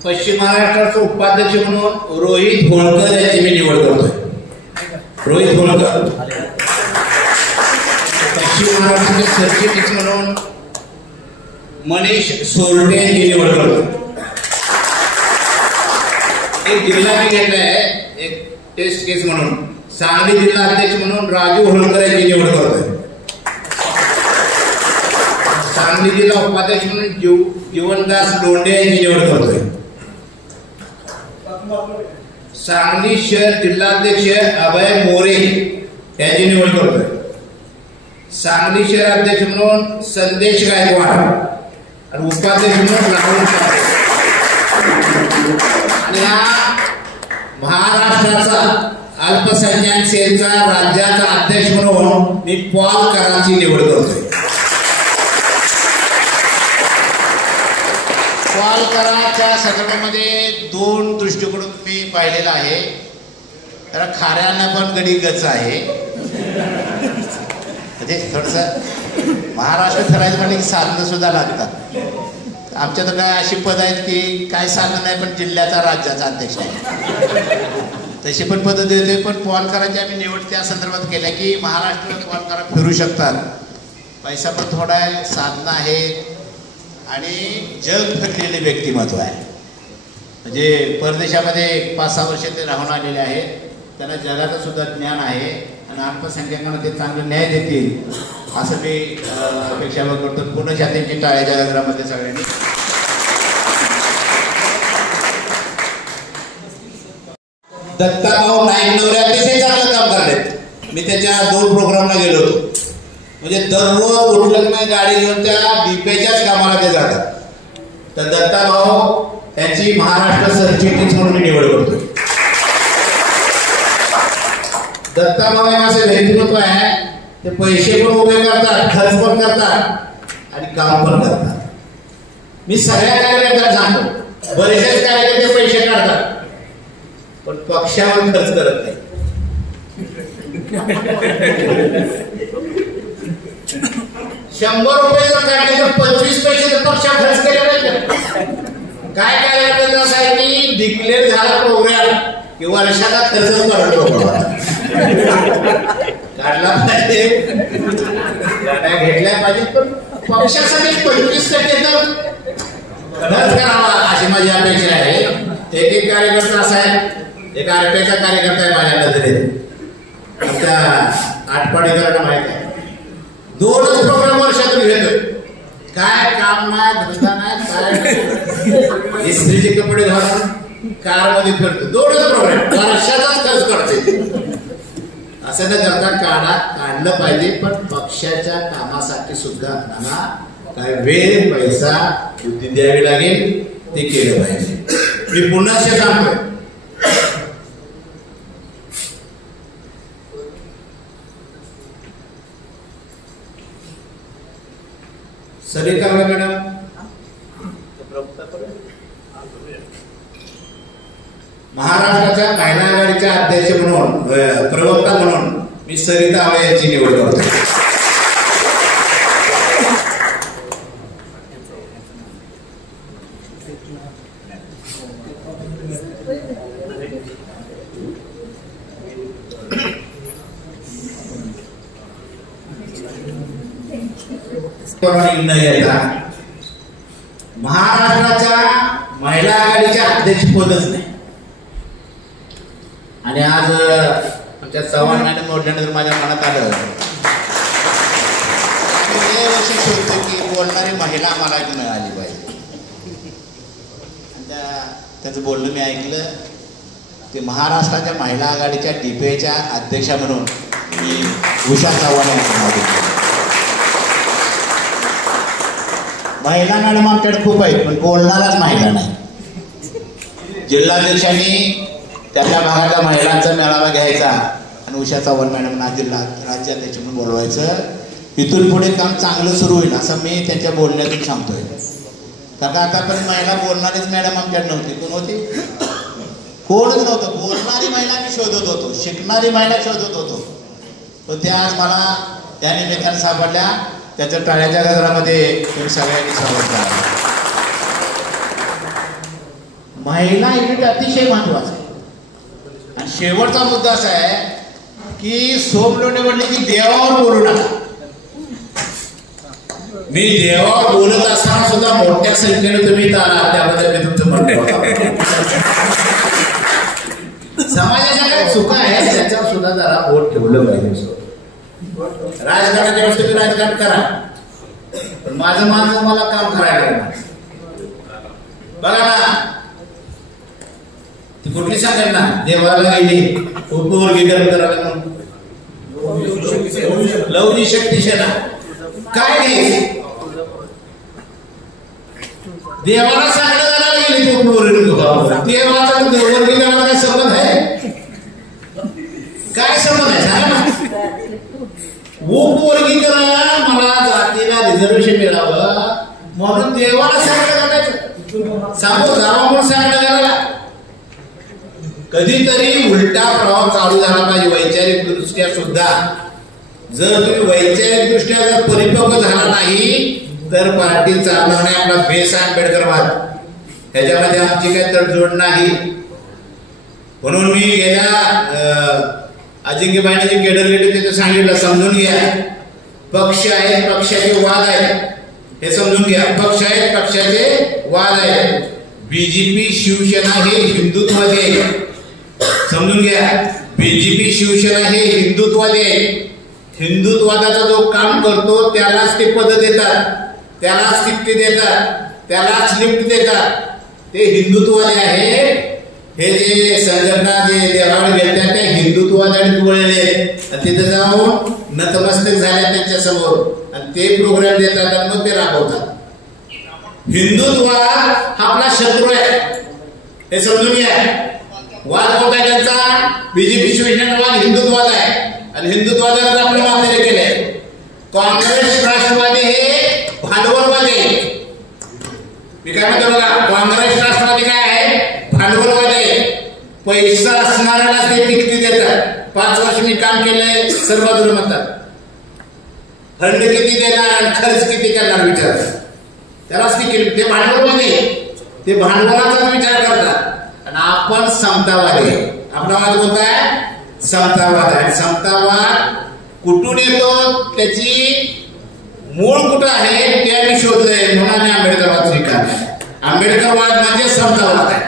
पश्चिम महाराष्ट्राचे उपाध्यक्ष म्हणून रोहित होळकर यांची मी निवड करतोय. रोहित होळकर. पश्चिम महाराष्ट्राचे सरचिटणीस म्हणून मनीष सोरटे यांची निवड करतोय. एक जिल्हा मी घेतलाय, एक टेस्ट केस म्हणून सांगली जिल्हा अध्यक्ष म्हणून राजू होळकर यांची निवड करतोय. सांगली जिल्हा उपाध्यक्ष म्हणून जीवनदास लोंढे यांची निवड करतोय. सांगली शहर जिल्हाध्यक्ष अभय मोरे यांची निवड करतोय. सांगली शहर अध्यक्ष म्हणून संदेश गायकवाड आणि उपाध्यक्ष म्हणून राहुल काळे. आणि हा महाराष्ट्राचा अल्पसंख्याक सेलचा राज्याचा अध्यक्ष म्हणून मी पॉल कराची निवड करतोय. पॉल कराच्या संदर्भामध्ये 2 दृष्टिकोन मी पाहिलेला आहे. तर खाऱ्यांना पण गडी गच आहे. म्हणजे थोडस महाराष्ट्र ठरायचं म्हणजे साधनं सुद्धा लागतात. आमच्या तर काय अशी पद आहेत की काय साधन नाही पण जिल्ह्याचा राज्याचा अध्यक्ष आहे, तशी पण पद्धत देते. पण पॉल कराची आम्ही निवड त्या संदर्भात केल्या की महाराष्ट्रात पॉल करा फिरू शकतात, पैसा पण थोडा आहे, साधनं आहेत आणि जग फिरलेले व्यक्तिमत्व आहे. म्हणजे परदेशामध्ये 5-6 वर्ष ते राहून आलेले आहेत, त्यांना जगाचं सुद्धा ज्ञान आहे आणि अल्पसंख्याकांना ते चांगले न्याय देतील असं मी अपेक्षा करतो. पूर्ण त्यांची टाळ्याच्या गजरामध्ये सगळ्यांनी दत्ताभाऊ नाईक नवरे अतिशय चांगलं काम करलेत. मी त्याच्या 2 प्रोग्रामला गेलो होतो. म्हणजे दररोज उठलं नाही गाडी घेऊन त्या बीपेच्याच कामाला ते जातात. तर दत्ताभाऊ त्यांची महाराष्ट्र सरचिटणीस म्हणून मी निवड करतोय. दत्ताभाऊ हे असं व्यक्तिमत्व आहे, ते पैसे पण उभे करतात, खर्च पण करतात आणि काम पण करतात. मी सगळ्या कार्यकर्त्यांना सांगतो, बरेचसे कार्यकर्ते पैसे काढतात पण पक्षावर खर्च करत नाही. 100 रुपये जर काढले तर 25 पैसे तर पक्षावर खर्च केले नाही. काय कार्यकर्त्यांना असं आहे की डिक्लेअर झाला प्रोग्राम की वर्षाचा खर्च काढला पाहिजे. भेटल्या पाहिजे, पण पक्षासाठी 25% तर खर्च करावा अशी माझी अपेक्षा आहे. एक कार्यकर्ता असा आहे, एक आरपीआयचा कार्यकर्ता आहे माझ्या नजरेत, आमच्या आटपाडीकरांना माहित आहे. 2च प्रोग्राम वर्षातून घेतोय, काय काम नाही, धंदा नाही, काय इस्त्रीचे कपडे घालून कार मध्ये फिरतो. 2च प्रोग्राम वर्षाचाच खर्च करते. असं न करता काढलं पाहिजे, पण पक्षाच्या कामासाठी सुद्धा त्यांना काय वेळ पैसा बुद्धी द्यावी लागेल, ते केलं पाहिजे. मी पुन्हा सांगतोय, सरिता मॅडम महाराष्ट्राच्या महिला आघाडीच्या अध्यक्ष म्हणून, प्रवक्ता म्हणून मी सरिता आवळे यांची निवड करतो. महाराष्ट्राच्या महिला आघाडीच्या अध्यक्षपदच नाही. आणि आज आमच्या चव्हाण मॅडम ओढल्यानंतर माझ्या मनात आलं, शोधतो की बोलणारी महिला मला मिळाली पाहिजे. त्याचं बोलणं मी ऐकलं. ते महाराष्ट्राच्या महिला आघाडीच्या डीपीच्या अध्यक्षा म्हणून मी उषा चव्हाण यांचं नाव घेतलं. महिला मॅडम आमच्याकडे खूप आहेत, पण बोलणाराच महिला नाही. जिल्हाध्यक्षांनी त्याच्या भागातल्या महिलांचा मेळावा घ्यायचा आणि उषा चव्हाण मॅडमना राज्याध्यक्ष म्हणून बोलवायचं. इथून पुढे काम चांगलं सुरू होईल असं मी त्यांच्या बोलण्यातून सांगतोय. कारण आतापर्यंत महिला बोलणारीच मॅडम आमच्याकडे नव्हती. कोण होती? कोणच नव्हतं. बोलणारी महिला मी शोधत होतो, शिकणारी महिला शोधत होतो, पण त्या आज मला त्या निमित्ताने सापडल्या. त्याच्या टाळ्याच्या गजरामध्ये तुम्ही सगळ्यांनी स्वागत करा. महिला युनिट अतिशय महत्वाचं आहे. आणि शेवटचा मुद्दा असा आहे की सोम लोणे म्हणले की देवावर बोलू नका. मी देवावर बोलत असताना सुद्धा मोठ्या संख्येने तुम्ही त्याबद्दल मी तुमचं म्हणतो. समाजाच्या काय चुका आहेत त्याच्यावर सुद्धा जरा बोट ठेवलं पाहिजे. राजकारणाच्या वेळेस तुम्ही राजकारण करा, पण माझं मला काम करायला लागणार. बघा ना, ती कुठली संघटना देवाला गेली उपवर्गीकरण करायला म्हणून लवजी शक्ती सेना काय नाही, देवाला सांगणं करायला गेली ती उपवर्गीकरण. देवाचा वर्गीकरणाचा काय संबंध आहे? काय संबंध आहे सांगा ना. उपवर्गीकरण मला जातीला रिझर्वेशन मिळावं म्हणून देवाला सांगणं करायचं, सांगू जावा म्हणून सांगणं करायला. कधीतरी उलटा प्रभाव चालू झाला पाहिजे वैचारिक दृष्ट्या सुद्धा. जर तुम्ही वैचारिक दृष्ट्या जर परिपक्व झाला नाही तर पार्टी चालणार नाही. आपला बेस आंबेडकरवाद ह्याच्यामध्ये आमची काही तडजोड नाही. म्हणून मी गेल्या अजिंक्यबाईने जे केडर गेले ते सांगितलं, समजून घ्या. पक्ष आहेत, पक्षाचे वाद आहेत हे समजून घ्या. पक्ष आहेत, पक्षाचे वाद आहेत. बीजेपी शिवसेना हे हिंदुत्ववादी आहे, समजून घ्या. बीजेपी शिवसेना हे हिंदुत्ववादी आहे. हिंदुत्वादाचा जो काम करतो त्यालाच ते पद देतात, त्यालाच तिकीट देतात, त्यालाच लिफ्ट देतात. ते हिंदुत्ववादी आहे. हे जे संघटना जे देवाला घेतात त्या हिंदुत्वासाठी वळले, तिथे जाऊन नतमस्तक झाल्या त्यांच्या समोर आणि ते प्रोग्राम देतात आणि मग ते राबवतात. हिंदुत्ववाद हा आपला शत्रू आहे हे समजून घ्या. वाद कोणता आहे त्यांचा? बीजेपी शिवसेनावाद हिंदुत्ववाद आहे आणि हिंदुत्वादाला आपले मान्य केले. काँग्रेस राष्ट्रवादी हे भांडवलवादी आहे. मी काय म्हणतो बघा, काँग्रेस राष्ट्रवादी काय आहे? भांडवलवादी आहे. पैसा असणाऱ्याला ते तिकिट देतात. 5 वर्ष मी काम केलंय सर्व बाजूला म्हणतात. फंड किती देणार आणि खर्च किती करणार विचार त्यालाच तिकीट. ते भांडवलवादी, ते भांडवलाचाच विचार करतात. आणि आपण समतावादी आहे. आपला वाद कोणता आहे? समतावाद आहे. समतावाद कुठून येतो त्याची मूळ कुठं आहे ते आम्ही शोधलंय म्हणून आम्ही आंबेडकरवाद स्वीकारला. आंबेडकरवाद म्हणजे समतावाद आहे.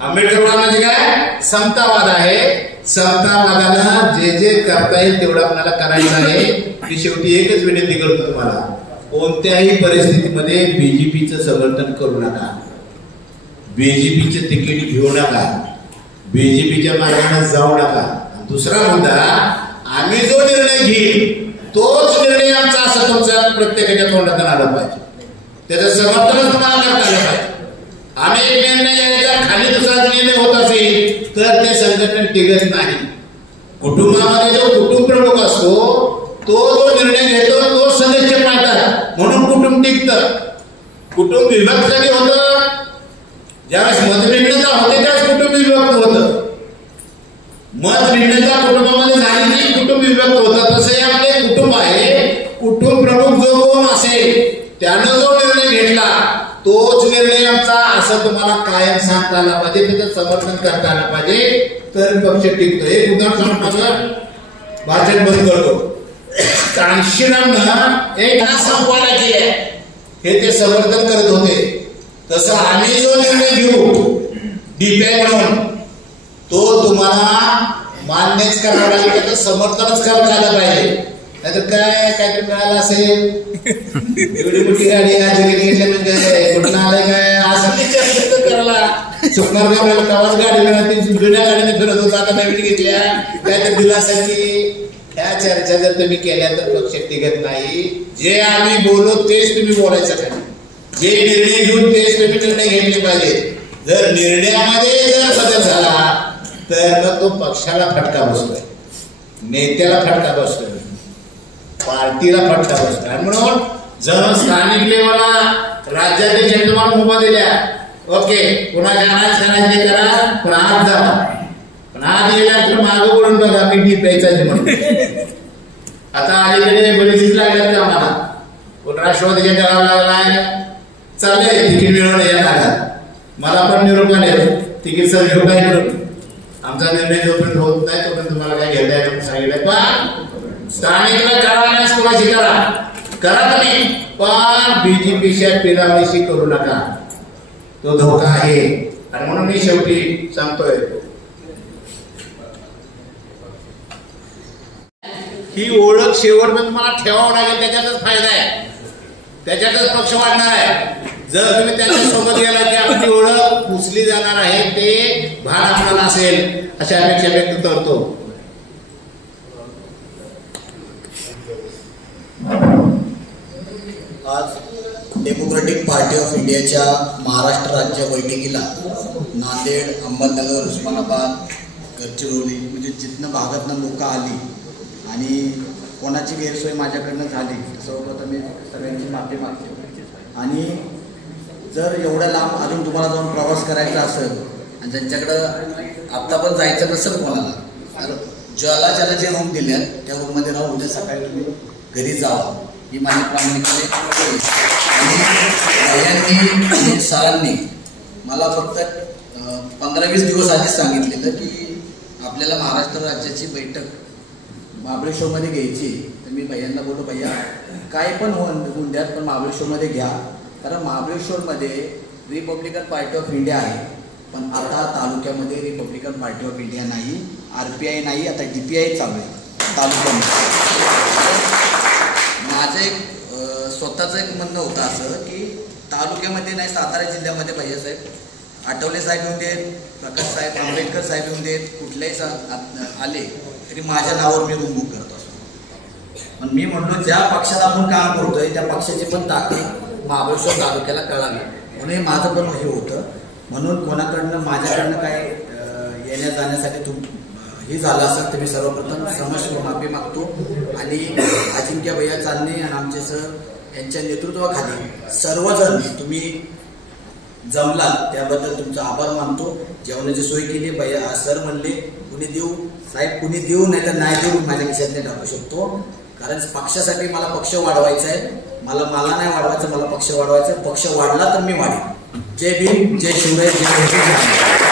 आंबेडकरवाद म्हणजे काय? समतावाद आहे. समतावादाला जे जे करता येईल तेवढं आपल्याला करायचं आहे. की शेवटी एकच विनंती करतो तुम्हाला, कोणत्याही परिस्थितीमध्ये बीजेपीचं समर्थन करू नका, बीजेपीचे तिकीट घेऊ नका, बीजेपीच्या मार्गाने जाऊ नका. दुसरा मुद्दा, आम्ही जो निर्णय घेईल तोच निर्णय आमचा असं तुमचा प्रत्येकाच्या तोंडातून आला पाहिजे. त्याचं समर्थनच तुम्हाला करता आलं पाहिजे. आम्ही एक निर्णय घ्यायचा, खाली दुसरा निर्णय होत असेल तर ते संघटन टिकत नाही. कुटुंबामध्ये जो कुटुंब प्रमुख असतो तो जो निर्णय घेतो तो सदस्य पाळतात, म्हणून कुटुंब टिकतं. कुटुंब विभक्त कधी होतं? ज्यावेळेस मतभिन्नता होते त्यावेळेस कुटुंब विभक्त होतं. मतभिन्नता कुटुंबामध्ये झाली की कुटुंब विभक्त होतं. तसं हे आपले कुटुंब आहे. कुटुंब प्रमुख जो कोण असेल त्यानं जो निर्णय घेतला तोच निर्णय आमचा असं तुम्हाला कायम सांगता आला पाहिजे, त्याचं समर्थन करता आलं पाहिजे, तर पक्ष टिकतो. एक उदाहरण सांगतो, भाषण बंद करतो. कांशीरामनं एक संपवायला केले हे ते समर्थन करत होते. तसं आम्ही जो निर्णय घेऊ डीपीआय म्हणून तो तुम्हाला मान्यच करावा लागेल, त्याचं समर्थनच करता आलं पाहिजे. नाहीतर काय काहीतरी मिळालं असेल, एवढी मोठी गाडी घेतल्या म्हणजे कुठं आलंय काय असं करायला चुकणार का? कवाच गाडी मिळाली, जुन्या गाडीने फिरत होता, आता नवीन घेतल्या काहीतरी दिलासाची. ह्या चर्चा जर तुम्ही केल्या तर पक्ष टिकत नाही. जे आम्ही बोलू तेच तुम्ही बोलायचं नाही, जे निर्णय घेऊन तेच तुम्ही निर्णय घेतले पाहिजे. जर निर्णयामध्ये जर बदल झाला तर मग तो पक्षाला फटका बसतोय, नेत्याला फटका बसतोय, पार्टीला फटका बसतोय. आणि म्हणून जर स्थानिक लेवलला राज्याध्यक्ष तुम्हाला मुभा दिल्या, ओके कुणाच्या अनाज करायचे करा, पण आज जा, पण आज गेल्यानंतर मागं बोलून बघा मी डी प्यायचा म्हणून. आता अलीकडे बरीच लागल्यात का आम्हाला, कोण राष्ट्रवादीच्या करावं लागलाय, चाललंय तिकीट मिळवणं या भागात. मला पण निरोप आले तिकीट सर घेऊ काय करून, आमचा निर्णय जोपर्यंत होत नाही तोपर्यंत तुम्हाला काय घेता येईल सांगितलं. पण स्थानिकला करावण्यास कोणाशी करा तुम्ही, पण बीजेपीच्या पिरावणीशी करू नका, तो धोका आहे. आणि म्हणून मी शेवटी सांगतोय, ही ओळख शेवटपर्यंत तुम्हाला ठेवावं लागेल, त्याच्यातच फायदा आहे, त्याच्यातच पक्ष वाढणार आहे. जर तुम्ही त्याच्यासोबत गेला की आपली ओळख पुसली जाणार आहे, ते भान आपल्याला असेल अशी अपेक्षा व्यक्त करतो. आज डेमोक्रेटिक पार्टी ऑफ इंडियाच्या महाराष्ट्र राज्य बैठकीला नांदेड, अहमदनगर, उस्मानाबाद, गडचिरोली म्हणजे जिथनं भागातनं लोक आली आणि कोणाची गैरसोय माझ्याकडनं झाली, सर्वप्रथम मी सगळ्यांची माफी मागतो. आणि जर एवढ्या लांब अजून तुम्हाला जाऊन प्रवास करायचा असेल आणि ज्यांच्याकडं आत्ता पण जायचं नसेल कोणाला, तर ज्याला जे रूम दिल्या त्या रूममध्ये राहून उद्या सकाळी तुम्ही घरी जावा ही माझी प्रामाणिकपणे. आणि सरांनी मला फक्त 15-20 दिवस आधीच सांगितलेलं की आपल्याला महाराष्ट्र राज्याची बैठक महाबळेश्वरमध्ये घ्यायची. तर मी भैयांना बोललो, भैया काय पण होऊन द्या पण महाबळेश्वरमध्ये घ्या, कारण महाबळेश्वरमध्ये रिपब्लिकन पार्टी ऑफ इंडिया आहे, पण आता तालुक्यामध्ये रिपब्लिकन पार्टी ऑफ इंडिया नाही, RPI नाही, आता DPI चालू आहे तालुक्यामध्ये. माझं एक स्वतःचं एक म्हणणं होतं असं की तालुक्यामध्ये नाही, सातारा जिल्ह्यामध्ये भैया साहेब आठवले साहेब येऊन देत, प्रकाश साहेब, आंबेडकर साहेब येऊन देत, कुठल्याही आले तरी माझ्या नावावर मी रूम बुक करतो असतो. पण मी म्हणलो ज्या पक्षाला आपण काम करतोय त्या पक्षाची पण ताकद महाबळेश्वर तालुक्याला कळावी, म्हणून हे माझं पण हे होतं. म्हणून कोणाकडनं माझ्याकडनं काय येण्या जाण्यासाठी हे झालं असेल तर मी सर्वप्रथम समस्या माफी मागतो. आणि अजिंक्य भैया चांदणे आणि आमचे सर यांच्या नेतृत्वाखाली सर्वजण तुम्ही जमला त्याबद्दल तुमचा आभार मानतो. जेवणाची सोय केली भैया सर म्हणले कुणी देऊ साहेब, कुणी देऊ नाही तर नाही देऊ माझ्या खिशात टाकू शकतो, कारण पक्षासाठी मला पक्ष वाढवायचा आहे. मला नाही वाढवायचं, मला पक्ष वाढवायचा आहे. पक्ष वाढला तर मी वाढेन. जय भीम, जय शिवराय, जय